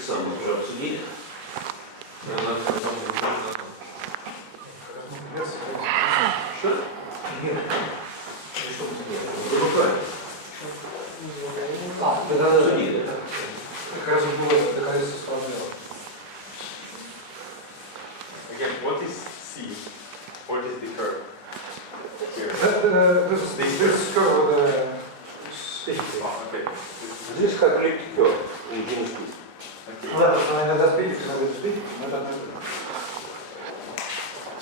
уже обсудили. Что? Нет. Да. Обсудили, да? Как раз было доказательство справедливо. again? What is C? What is the curve? Here. This curve with the stick. Oh, okay. Здесь как легкий единственный.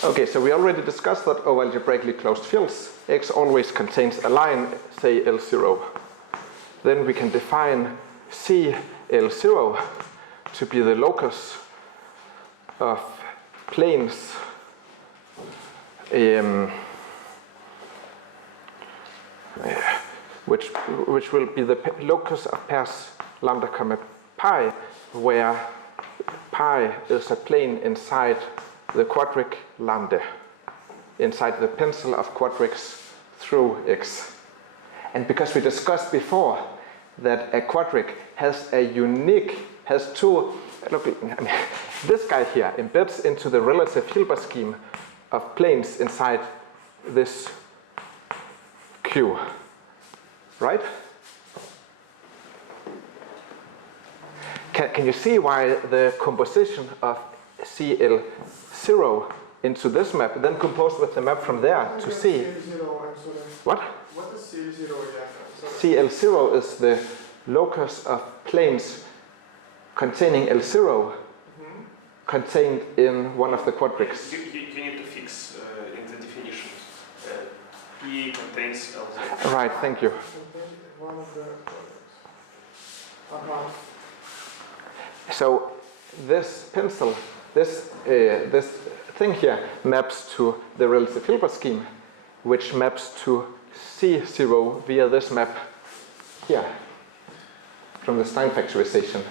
Okay, so we already discussed that over algebraically closed fields, X always contains a line, say L0. Then we can define C L0 to be the locus of planes which will be the locus of pairs lambda comma pi, where pi is a plane inside the quadric lambda, inside the pencil of quadrics through X. And because we discussed before that a quadric has two, look, this guy here embeds into the relative Hilbert scheme of planes inside this Q, right? Can you see why the composition of CL0 into this map, then composed with the map from there to C? What? What is C0 again? CL0 is the locus of planes containing L0 contained in one of the quadrics. You need to fix in the definition. P contains L0. Right, thank you. One of the So this pencil, this thing here maps to the relative Hilbert scheme, which maps to C0 via this map here from the Stein factorization.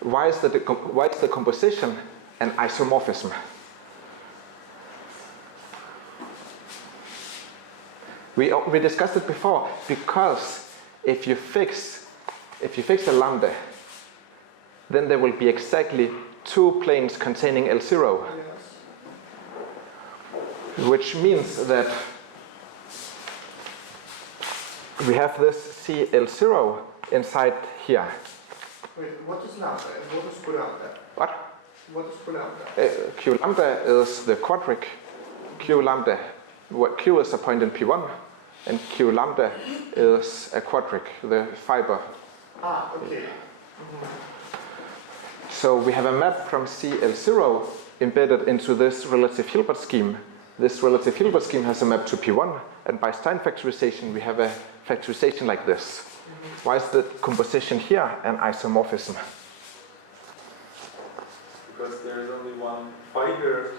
Why is the composition an isomorphism? We discussed it before, because if you fix a lambda, then there will be exactly two planes containing L0, which means that we have this CL0 inside here. Wait, what is lambda and what is q lambda? What? What is q lambda? Q lambda is the quadric Q lambda. Q is a point in P1, and Q lambda is a quadric, the fiber. Ah, okay. So we have a map from CL0 embedded into this relative Hilbert scheme. This relative Hilbert scheme has a map to P1, and by Stein factorization we have a factorization like this. Why is the composition here an isomorphism? Because there is only one fiber.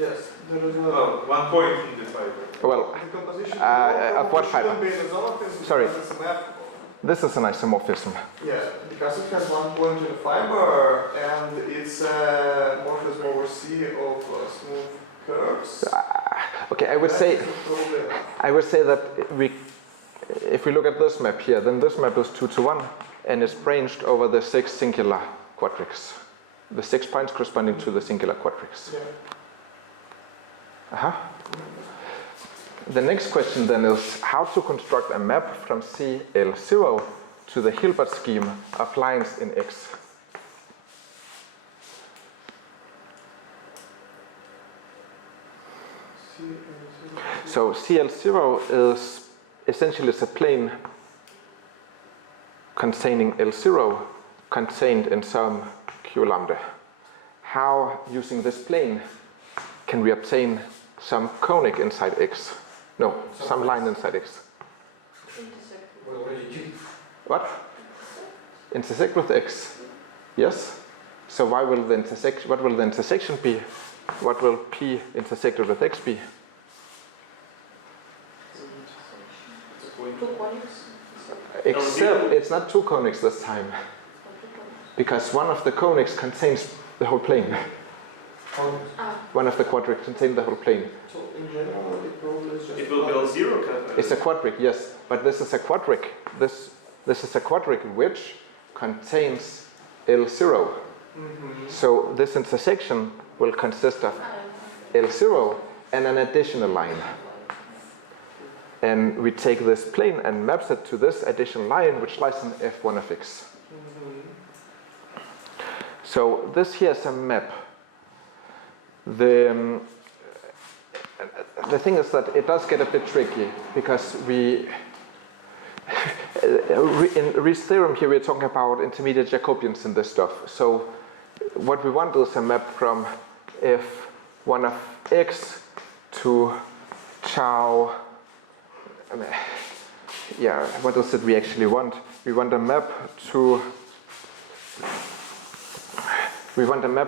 Yes, there is One point in the fiber. Well, the composition of what fiber? shouldn't be an isomorphism. Sorry. Because it's a map. This is an isomorphism. Yeah, because it has one point in the fiber and it's a morphism over C of smooth curves. Okay, I would say that if we look at this map here, then this map is 2 to 1 and is branched over the 6 singular quadrics. The 6 points corresponding to the singular quadrics. Yeah. The next question then is how to construct a map from CL0 to the Hilbert scheme of lines in X. So CL0 is essentially a plane containing L0 contained in some q lambda. How, using this plane, can we obtain some conic inside X? No, some line inside X. What? Intersect with X. Yes. So why will the intersection? What will the intersection be? What will P intersected with X be? Except it's not two conics this time, because one of the conics contains the whole plane. One of the quadrics contains the whole plane. So in general, it probably is just. It will be L0. It's a quadric, yes, but this is a quadric. This is a quadric which contains L0. So this intersection will consist of L0 and an additional line. And we take this plane and maps it to this additional line which lies in F1 of X. So this here is a map. The thing is that it does get a bit tricky because we in Ries's theorem here we're talking about intermediate Jacobians and this stuff. So what we want is a map from F1 of X to tau. Yeah, what is it we actually want? We want a map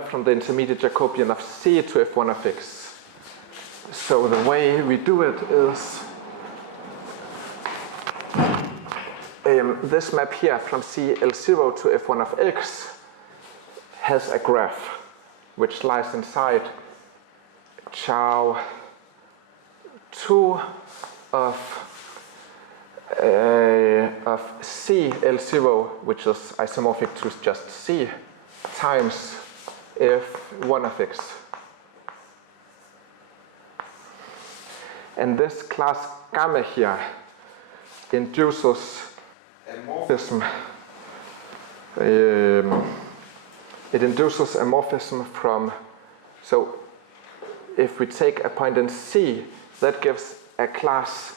from the intermediate Jacobian of C to F1 of X. So the way we do it is this map here from CL0 to F1 of X has a graph which lies inside tau 2 of CL0, which is isomorphic to just C, times F1 of X. And this class gamma here induces a morphism. It induces a morphism from, so if we take a point in C, that gives a class.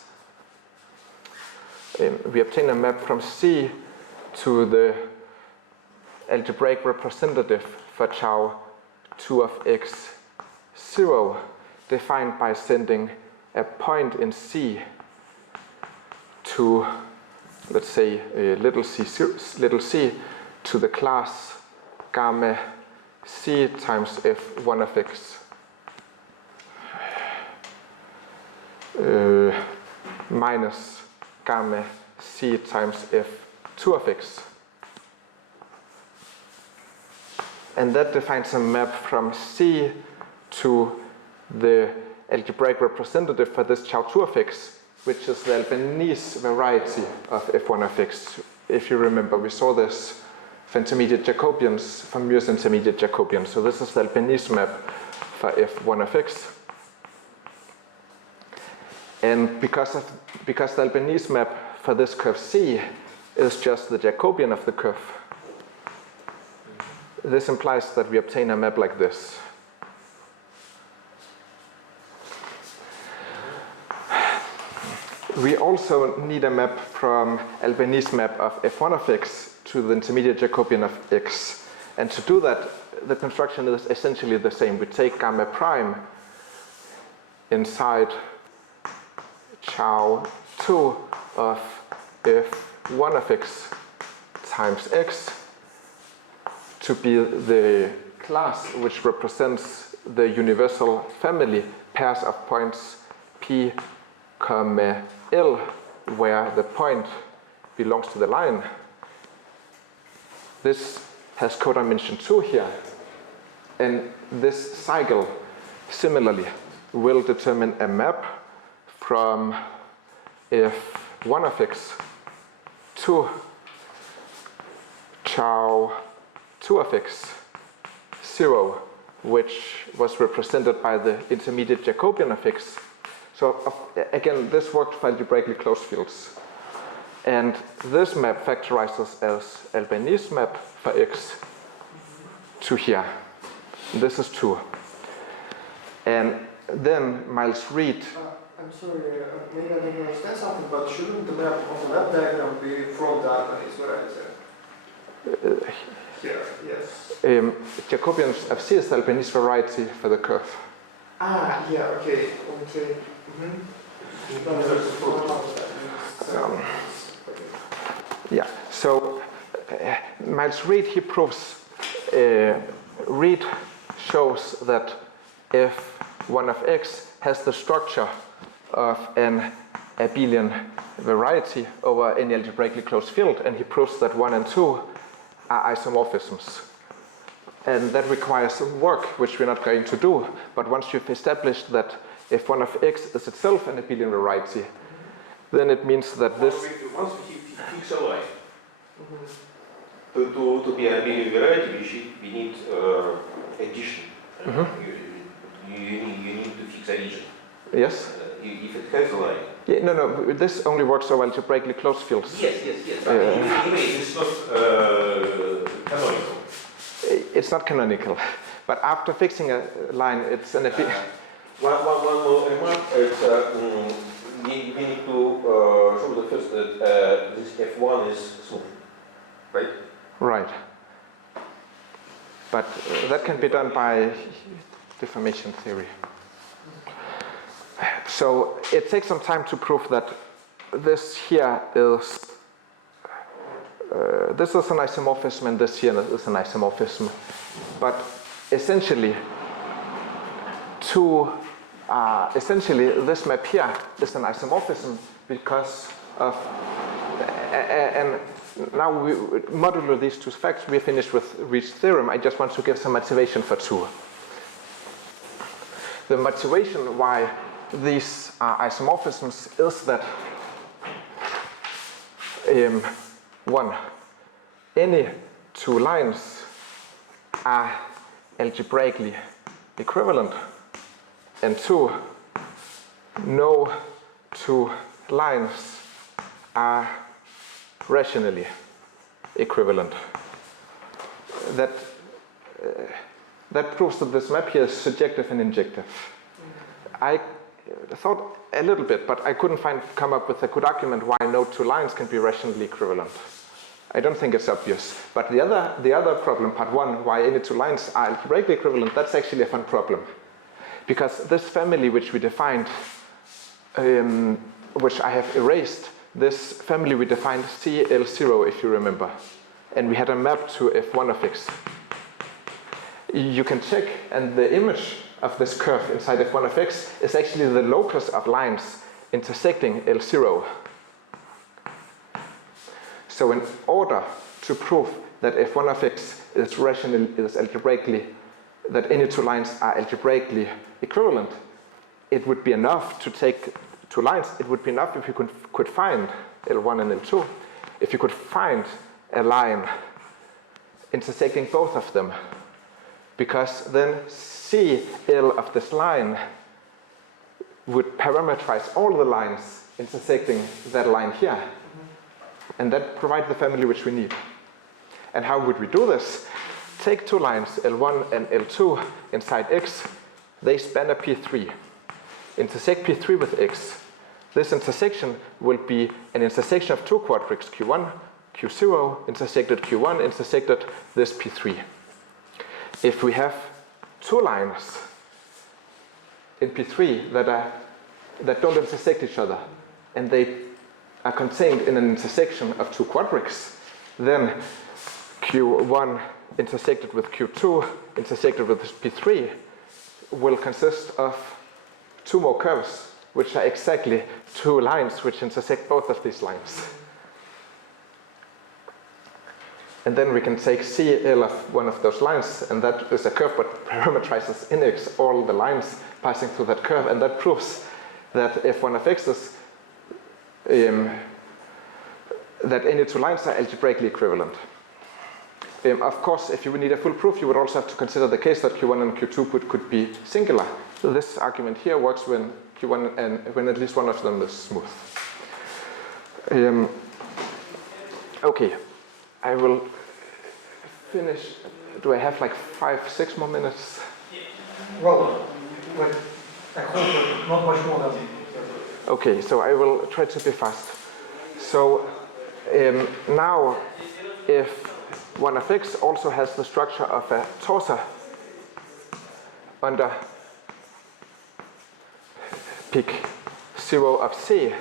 We obtain a map from C to the algebraic representative for tau 2 of X0, defined by sending a point in C to, let's say, little c to the class gamma C times F1 of X minus gamma C times F2 of X. And that defines a map from C to the algebraic representative for this tau 2 of X, which is the Albanese variety of F1 of X. If you remember, we saw this for intermediate Jacobians, for Muir's intermediate Jacobians. So this is the Albanese map for F1 of X. And because the Albanese map for this curve C is just the Jacobian of the curve, this implies that we obtain a map like this. We also need a map from Albanese map of F1 of X to the intermediate Jacobian of X. And to do that, the construction is essentially the same. We take gamma prime inside tau 2 of F1 of X times X to be the class which represents the universal family pairs of points P, L, where the point belongs to the line. This has codimension 2 here, and this cycle similarly will determine a map from F1 of X to tau 2 of X 0 which was represented by the intermediate Jacobian of x. So again, this worked for algebraically closed fields. And this map factorizes as Albanese map for x to here. This is 2. And then Miles Reed. I'm sorry, maybe I didn't understand something, but shouldn't the map on the map diagram be from the Albanese variety? Here, yes. Jacobians of C is the Albanese variety for the curve. Ah, yeah, okay. Okay. Yeah, so Miles Reed, he proves, Reed shows that if one of x has the structure of an abelian variety over any algebraically closed field, and he proves that 1 and 2 are isomorphisms. And that requires some work, which we're not going to do, but once you've established that if one of x is itself an abelian variety, then it means that this... Once we fix a line, to be an abelian variety, we need addition. You need to fix addition. Yes? If it has a line. Yeah, no, this only works over algebraically closed fields. Yes. But anyway, it's not canonical. It's not canonical, but after fixing a line, it's an abelian. One more remark. We need to show the first that this F1 is smooth, right? Right. But that can be done by deformation theory. So it takes some time to prove that this here is this is an isomorphism and this here is an isomorphism. But essentially, this map here is an isomorphism because of and now we modulo these two facts. We're finished with Reed's theorem. I just want to give some motivation for 2. The motivation why these are isomorphisms is that 1, any 2 lines are algebraically equivalent, and 2, no 2 lines are rationally equivalent. That proves that this map here is surjective and injective. I thought a little bit, but I couldn't come up with a good argument why no 2 lines can be rationally equivalent. I don't think it's obvious. But the other problem, part 1, why any 2 lines are algebraically equivalent, that's actually a fun problem. Because this family which we defined, which I have erased, this family we defined CL0, if you remember. And we had a map to F1 of x. You can check, and the image of this curve inside F1 of x is actually the locus of lines intersecting L0. So in order to prove that F1 of x is algebraically, that any 2 lines are algebraically equivalent, it would be enough to take 2 lines. It would be enough if you could find L1 and L2. If you could find a line intersecting both of them, because then CL of this line would parameterize all the lines intersecting that line here. And that provides the family which we need. And how would we do this? Take 2 lines, L1 and L2, inside x. They span a P3. Intersect P3 with x. This intersection will be an intersection of 2 quadrics, Q1, Q0, intersected Q1, intersected this P3. If we have 2 lines in P3 that don't intersect each other, and they are contained in an intersection of 2 quadrics, then Q1 intersected with Q2 intersected with P3 will consist of 2 more curves, which are exactly 2 lines which intersect both of these lines. And then we can take CL of one of those lines, and that is a curve but parameterizes in x all the lines passing through that curve, and that proves that if one of x is that any 2 lines are algebraically equivalent. of course, if you would need a full proof, you would also have to consider the case that Q1 and Q2 could be singular. So this argument here works when Q1 and when at least one of them is smooth. Okay, I will finish. Do I have like 5-6 more minutes? Well, like, I hope not much more than. Okay, so I will try to be fast. So now, if one of X also has the structure of a torsor under peak 0 of C,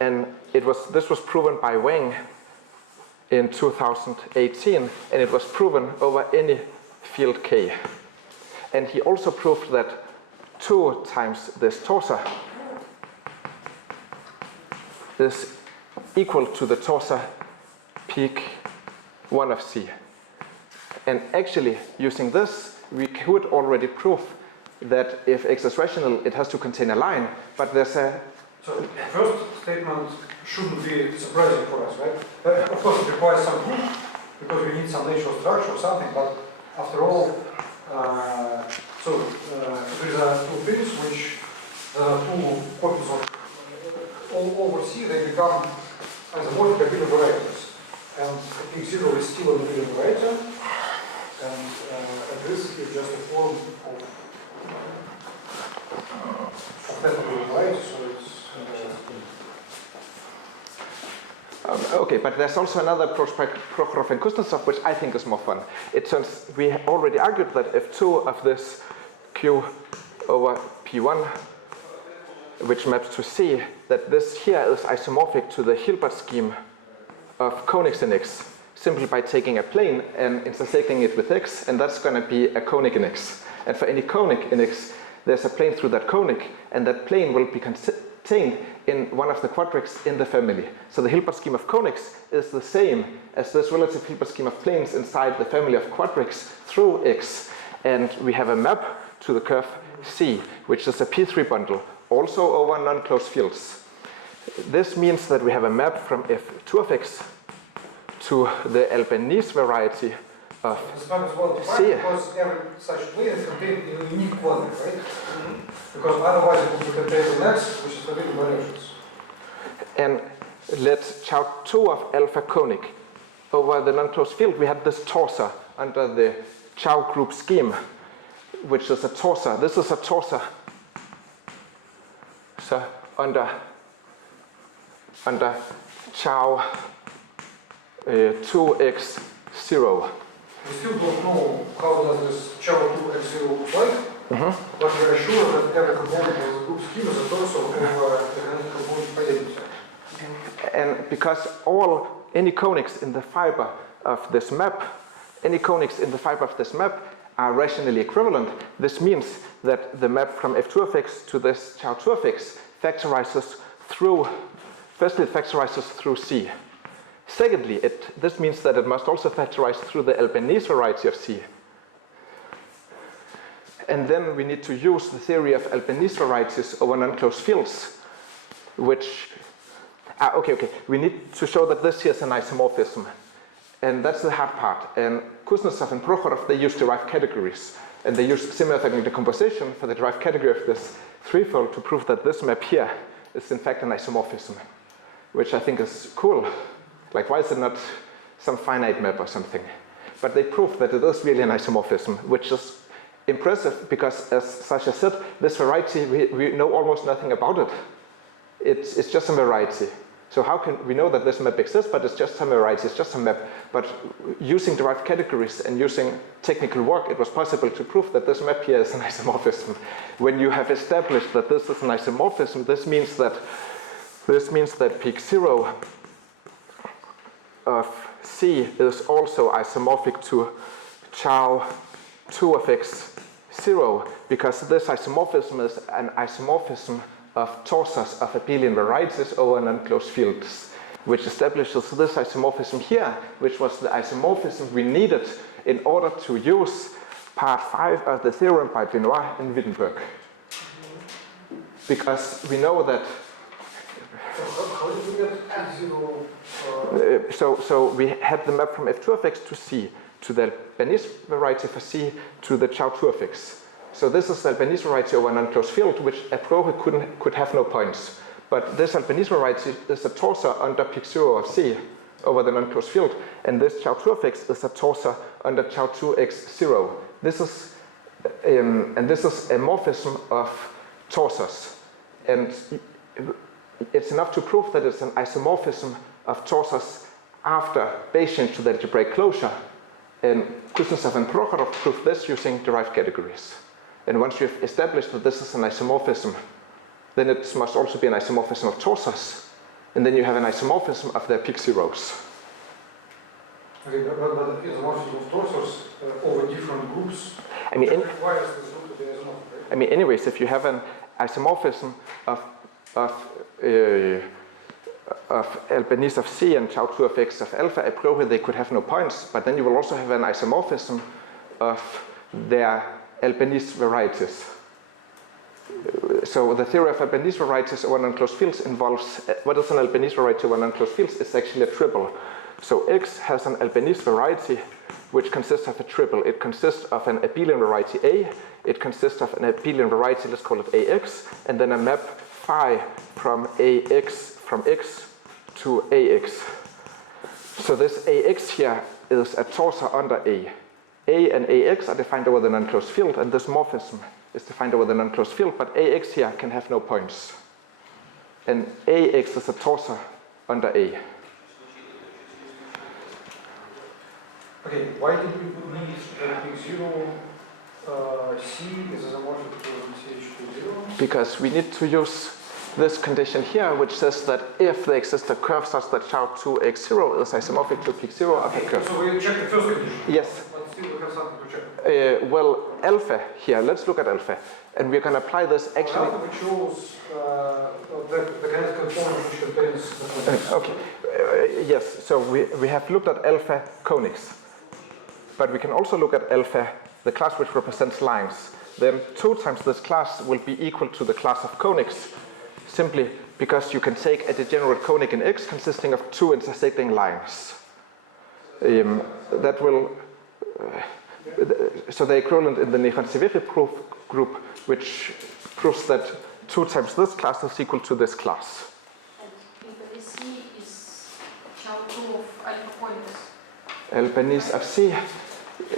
and this was proven by Wang in 2018, and it was proven over any field K. And he also proved that 2 times this torsor is equal to the torsor peak 1 of C. And actually, using this, we could already prove that if X is rational, it has to contain a line, but there's a... So the first statement shouldn't be surprising for us, right? Of course, it requires some proof, because we need some natural structure or something, but after all, there are 2 things which 2 copies of all over C, they become isomorphic abelian varieties. And P0 is still an abelian variety, and this is just a form of that abelian variety, so it's... Okay, but there's also another Prokhorov's and Kuznetsov, which I think is more fun. It turns, we already argued that if 2 of this Q over P1, which maps to C, that this here is isomorphic to the Hilbert scheme of conics in X, simply by taking a plane and intersecting it with X, and that's going to be a conic in X. And for any conic in X, there's a plane through that conic, and that plane will be contained in one of the quadrics in the family. So the Hilbert scheme of conics is the same as this relative Hilbert scheme of planes inside the family of quadrics through X. And we have a map to the curve C, which is a P3 bundle, also over non-closed fields. This means that we have a map from F2 of X to the Albanese variety of this map is well defined C. because every such plane is contained in a unique quadrant, right? Because otherwise it would be contained in X, which is forbidden variations. And let Chow2 of alpha conic over the non-closed field, we have this torsor under the Chow group scheme, which is a torsor. This is a torsor. So under Chow 2x0. We still don't know how does this Chow 2x0 look like, but we are sure that every component of the group scheme is a torsor over the canonical component identity. And because any conics in the fiber of this map, are rationally equivalent, this means that the map from F2 of X to this Chow 2 of X factorizes through, firstly it factorizes through C. Secondly, this means that it must also factorize through the Albanese variety of C. And then we need to use the theory of Albanese varieties over non-closed fields, which, we need to show that this here is an isomorphism. And that's the hard part. And Kuznetsov and Prokhorov, they use derived categories. And they use semi-orthogonal decomposition for the derived category of this threefold to prove that this map here is in fact an isomorphism, which I think is cool. Like, why is it not some finite map or something? But they prove that it is really an isomorphism, which is impressive because, as Sasha said, this variety, we know almost nothing about it. It's just a variety. So how can we know that this map exists, but it's just some variety, it's just a map. But using derived categories and using technical work, it was possible to prove that this map here is an isomorphism. When you have established that this is an isomorphism, this means that peak 0 of C is also isomorphic to Chow 2 of X0, because this isomorphism is an isomorphism of torsors of abelian varieties over non-closed fields, which establishes this isomorphism here, which was the isomorphism we needed in order to use part 5 of the theorem by Benoit and Wittenberg. Because we know that How did we get X0? so we had the map from F2 of X to C, to the Albanese variety for C to the Chow-2 fix. So this is the Albanese variety over an unclosed field, which a priori could have no points. But this Albanese variety is a torsor under pic 0 of C over the unclosed field, and this Chow-2 fix is a torsor under Chow-2x0. This is and this is a morphism of torsors, and it's enough to prove that it's an isomorphism of torsors after Bayesian to the algebraic closure. And Kuznetsov and Prokhorov's proved this using derived categories. And once you've established that this is an isomorphism, then it must also be an isomorphism of torsors. And then you have an isomorphism of their pic zeros. Okay, but isomorphism of torsors over different groups. I mean, requires this group to be isomorphic, right? I mean, anyways, if you have an isomorphism of Albanese of C and Chow-2 of X of alpha, a priori they could have no points, but then you will also have an isomorphism of their Albanese varieties. So the theory of Albanese varieties over unclosed fields involves, what is an Albanese variety over unclosed fields? It's actually a triple. So X has an Albanese variety which consists of a triple. It consists of an abelian variety A, it consists of an abelian variety, let's call it AX, and then a map phi from AX, from X to AX. So this AX here is a torsor under A. A and AX are defined over the unclosed field, and this morphism is defined over the unclosed field, but AX here can have no points. And AX is a torsor under A. Okay, why did we put pic 0 C is isomorphic to CH20? Because we need to use this condition here, which says that if there exists a curve such that Chow-2x0 is isomorphic to pic 0 of a curve. So we check the first condition. Yes. But still we have something to check. Well, alpha here, let's look at alpha. And we're going to apply this actually. Alpha which shows the kinetic conformity which contains the condition. Okay, yes, so we have looked at alpha conics. But we can also look at alpha, the class which represents lines. Then 2 times this class will be equal to the class of conics, simply because you can take a degenerate conic in X consisting of 2 intersecting lines. That will, so the equivalent in the Nihon-Severi proof group, which proves that 2 times this class is equal to this class. And Albanese C is Chow-2 of alpha conics. Albanese of C.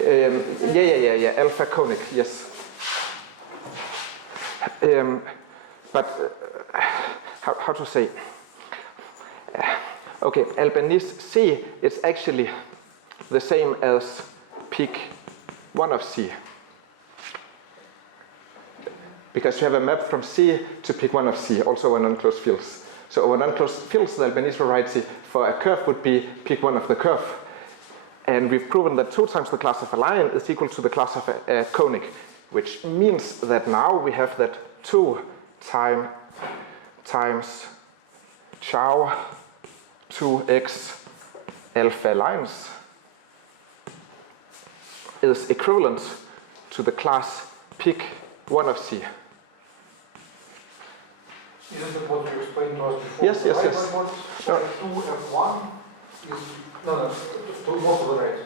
Yeah, alpha conic, yes. But how to say? Okay, Albanese C is actually the same as pic 1 of C. Because you have a map from C to pic 1 of C, also in unclosed fields. So over unclosed fields, the Albanese variety for a curve would be pic 1 of the curve. And we've proven that 2 times the class of a line is equal to the class of a conic, which means that now we have that 2 times Chow 2x alpha lines is equivalent to the class pic 1 of C. Isn't it what you explained to us before? Yes. What 2f1 is to most of the right.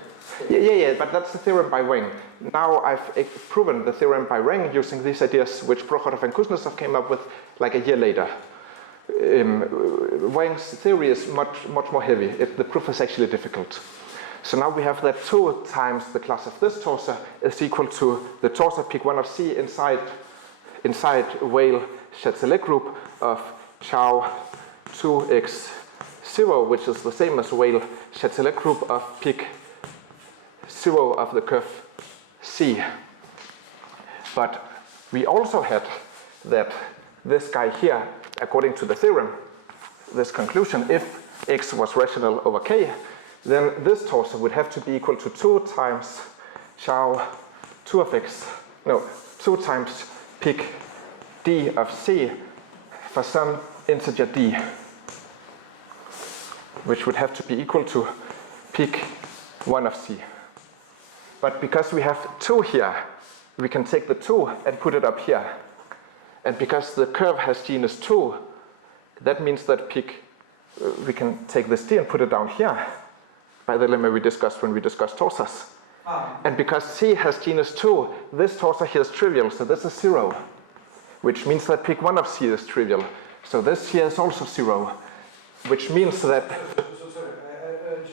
Yeah, but that's the theorem by Weng. Now I've proven the theorem by Weng using these ideas which Prokhorov and Kuznetsov came up with like a year later. Weng's theory is much more heavy. The proof is actually difficult. So now we have that 2 times the class of this torsor is equal to the torsor pic 1 of C inside Weyl Chatelet group of Chow 2x0, which is the same as Weyl Chatelet group of pic 0 of the curve C. But we also had that this guy here, according to the theorem, this conclusion, if x was rational over k, then this torsor would have to be equal to 2 times Chow 2 of x, no, 2 times pic d of C for some integer d, which would have to be equal to pic 1 of C. But because we have 2 here, we can take the 2 and put it up here. And because the curve has genus 2, that means that we can take this d and put it down here by the lemma we discussed when we discussed torsors. And because C has genus 2, this torso here is trivial, so this is 0. Which means that pick 1 of C is trivial. So this here is also 0. Which means that... Sorry,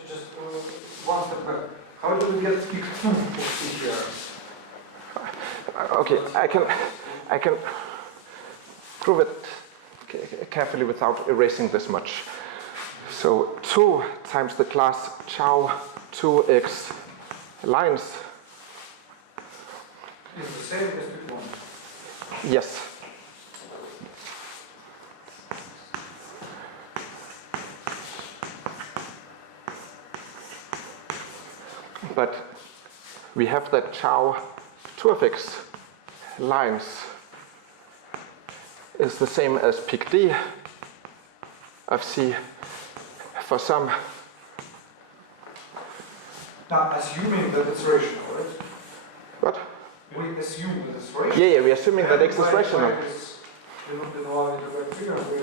just one step back. How do we get pick 2 of C here? Okay, I can prove it carefully without erasing this much. So 2 times the class chow 2x lines Is the same as pick 1. Yes. But we have that chow 2 of x lines is the same as pick D of C for some. Now, assuming that it's rational, right? What? We assume that it's rational. Yeah, we're assuming that x is rational. In our integrated figure, we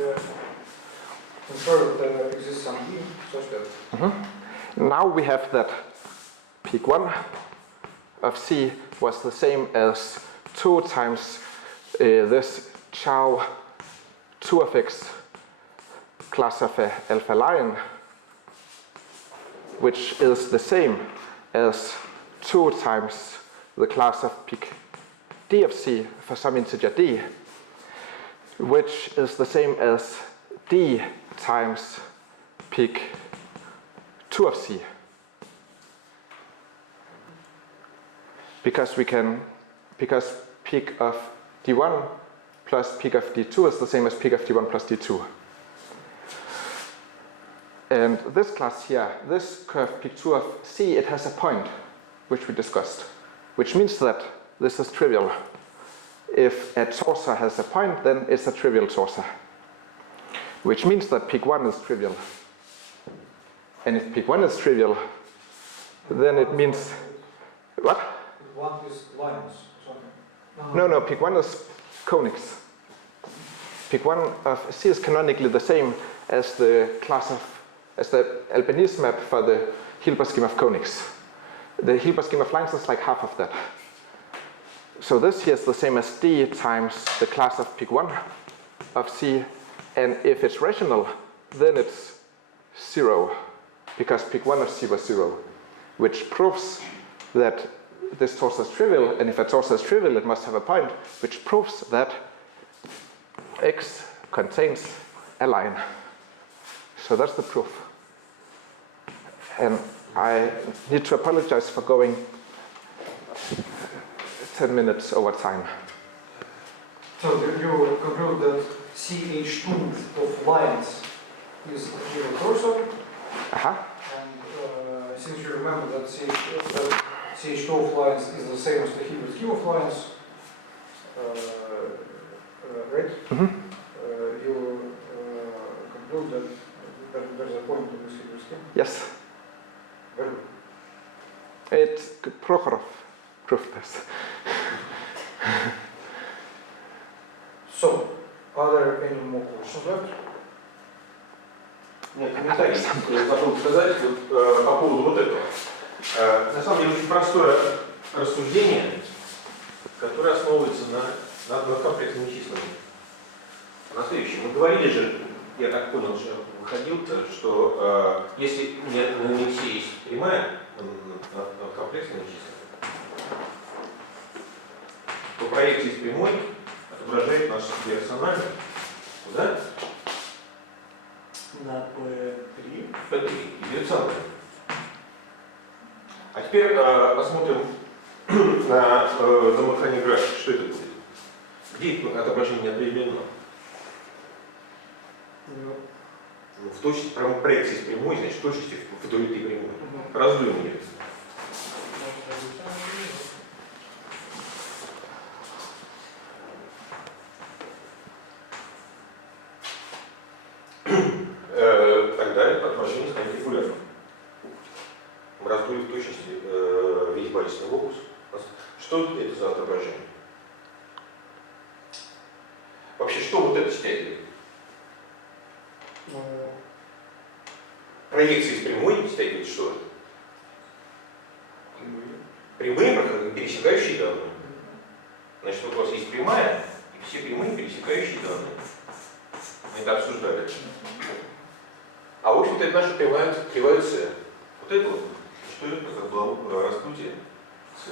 infer that there exists some E such that. Now we have that pick 1 of C was the same as 2 times this chow 2 of x class of a alpha line, which is the same as 2 times the class of pick D of C for some integer D, which is the same as D times pick 2 of C. Because pick of D1 plus pick of D2 is the same as pick of D1 plus D2. And this class here, this curve pick 2 of C, it has a point, which we discussed, which means that this is trivial. If a torso has a point, then it's a trivial torso, which means that pick 1 is trivial. And if pick 1 is trivial, then it means... What? 1 is lines or something. No, pick 1 is conics. Pick 1 of C is canonically the same as the class of, as the Albanese map for the Hilbert scheme of conics. The Hilbert scheme of lines is like half of that. So this here is the same as D times the class of pick 1 of C, and if it's rational, then it's 0, because pick 1 of C was 0, which proves that this torso is trivial, and if a torso is trivial, it must have a point, which proves that X contains a line. So that's the proof. And I need to apologize for going 10 minutes over time. So you conclude that CH2 of lines is a trivial torso, and since you remember that CH2 of lines is the same as the Hilbert scheme of lines, right? You conclude that there's a point in this Hilbert scheme? Yes. Very good. It's Prохоров proved this. So, are there any more questions left? Нет, комментарий забыл сказать вот, по поводу вот этого. На самом деле очень простое рассуждение, которое основывается на комплексными числами. На следующем. Мы говорили же, я так понял, что выходил-то, что если на МИМСе есть прямая над комплексными числами, то проекция из прямой отображает нашу рациональность. Куда? На P3. P3, рациональность. А теперь посмотрим на замыкание графика. Что это будет? Где отображение не определено? В точности проекции с прямой, значит, в точности вдоль этой прямой. Раздуем ее. Тогда это отображение станет регулярным. Мы раздули в точности весь базисный локус. Что это за отображение? Вообще, что вот это стягивает? Проекции с прямой стягивает что? прямые, пересекающие данные. Значит, вот у вас есть прямая, и все прямые, пересекающие данные. Мы это обсуждали. А в общем-то это наша кривая С. Вот это вот, что это как было раздутие С.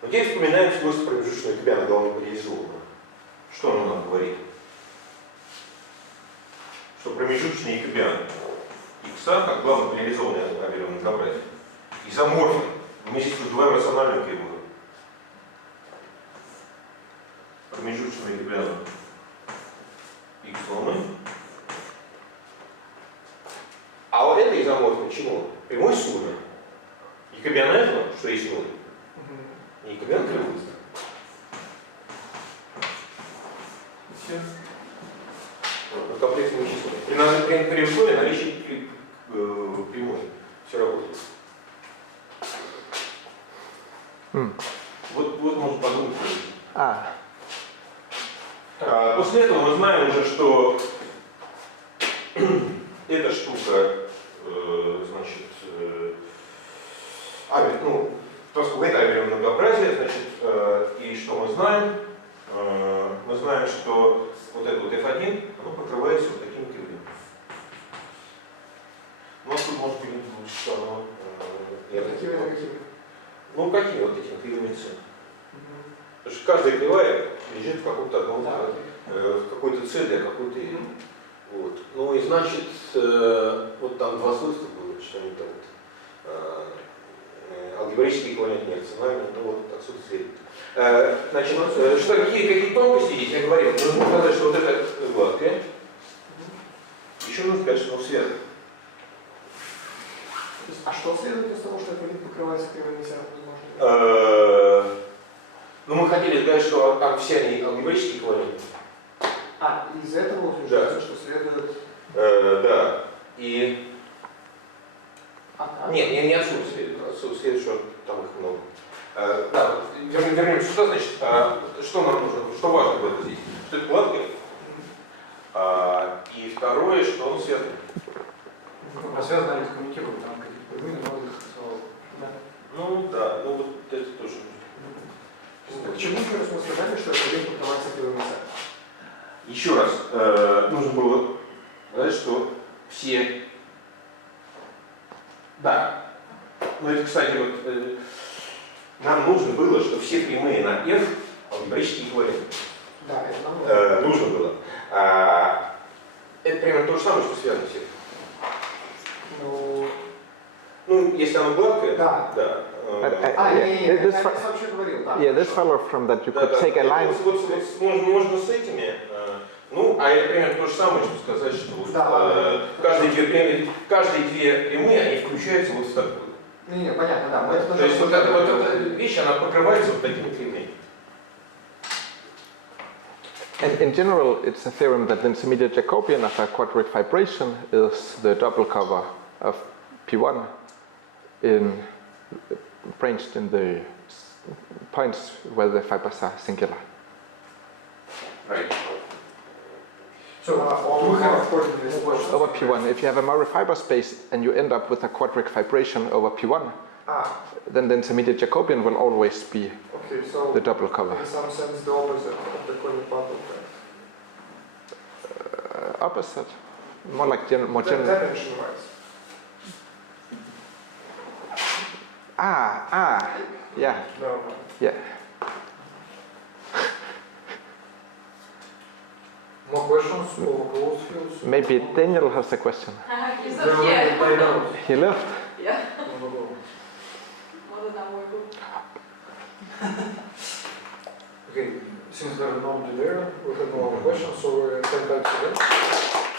Но теперь вспоминаем свойства промежуточного якобиана главного реализованного. Что оно нам говорит? Что промежуточный якобиан x как главный реализованный абелевое многообразие изоморфен. Мы здесь называем рациональную кривую. Промежуточный якобиан x волны. А вот это изоморфно чему? Прямой сумме. Якобиан этого, что есть 0. И якобиан кривой. Все. Вот, комплексные числа. При условии наличия прямой. Все работает. Вот можно подумать. После этого мы знаем уже, что эта штука, значит, поскольку это абелевое многообразие, значит, и что мы знаем? Мы знаем, что вот это вот f1, оно покрывается вот такими кривыми. У нас тут может быть лучше, что оно... Ну, какими вот этими кривыми c? Потому что каждая кривая лежит в каком-то одном, в какой-то c для какой-то e. Вот. Ну и значит, вот там два свойства было, что-нибудь там вот, алгебраический эквивалент нерациональный, ну вот отсюда следует. Значит, что, какие тонкости здесь я говорил? Нужно сказать, что вот это гладкое. Еще нужно сказать, что оно связано. А что следует из того, что это покрывается кривыми C? Ну, мы хотели сказать, что там все они алгебраически эквиваленты. Из этого утверждается, что следует... Да. И... Нет, не отсюда следует. Отсюда следует, что там их много. Да, вернемся сюда, значит, что нам нужно, что важно в этом здесь? Что это гладкое. И второе, что он связан. А связано ли с коммуникируем, там какие-то прямые, но Ну да, ну вот это тоже. Почему мы сказали, что это лень покрывается кривыми C? Еще раз, нужно было сказать, что все... Да. Ну это, кстати, вот нам нужно было, что все прямые на f алгебраически эквиваленты. Да, это нам нужно было. Это примерно то же самое, что связано с этим. Ну, если оно гладкое, да. Да. This follows from that you could take a line. Можно с этими. Ну, а это примерно то же самое, что сказать, что каждые две прямые, они включаются вот в такую. Не, понятно, да. То есть вот эта вещь, она покрывается вот такими кривыми. And in general, it's a theorem that the intermediate Jacobian of a quadric vibration is the double cover of P1 branched in the points where the fibers are singular. Right. So, Over P1, if you have a Murray fiber space and you end up with a quadric vibration over P1, then the intermediate Jacobian will always be the double cover. In some sense, the opposite of the conic bundle, right? Opposite? More like more general. Dimension-wise. Yeah. No. Yeah. More questions for closed fields? Maybe Daniel has a question. He's not here. He left. Yeah. More than a more Okay, since there are none there, we have no other questions, so thank you.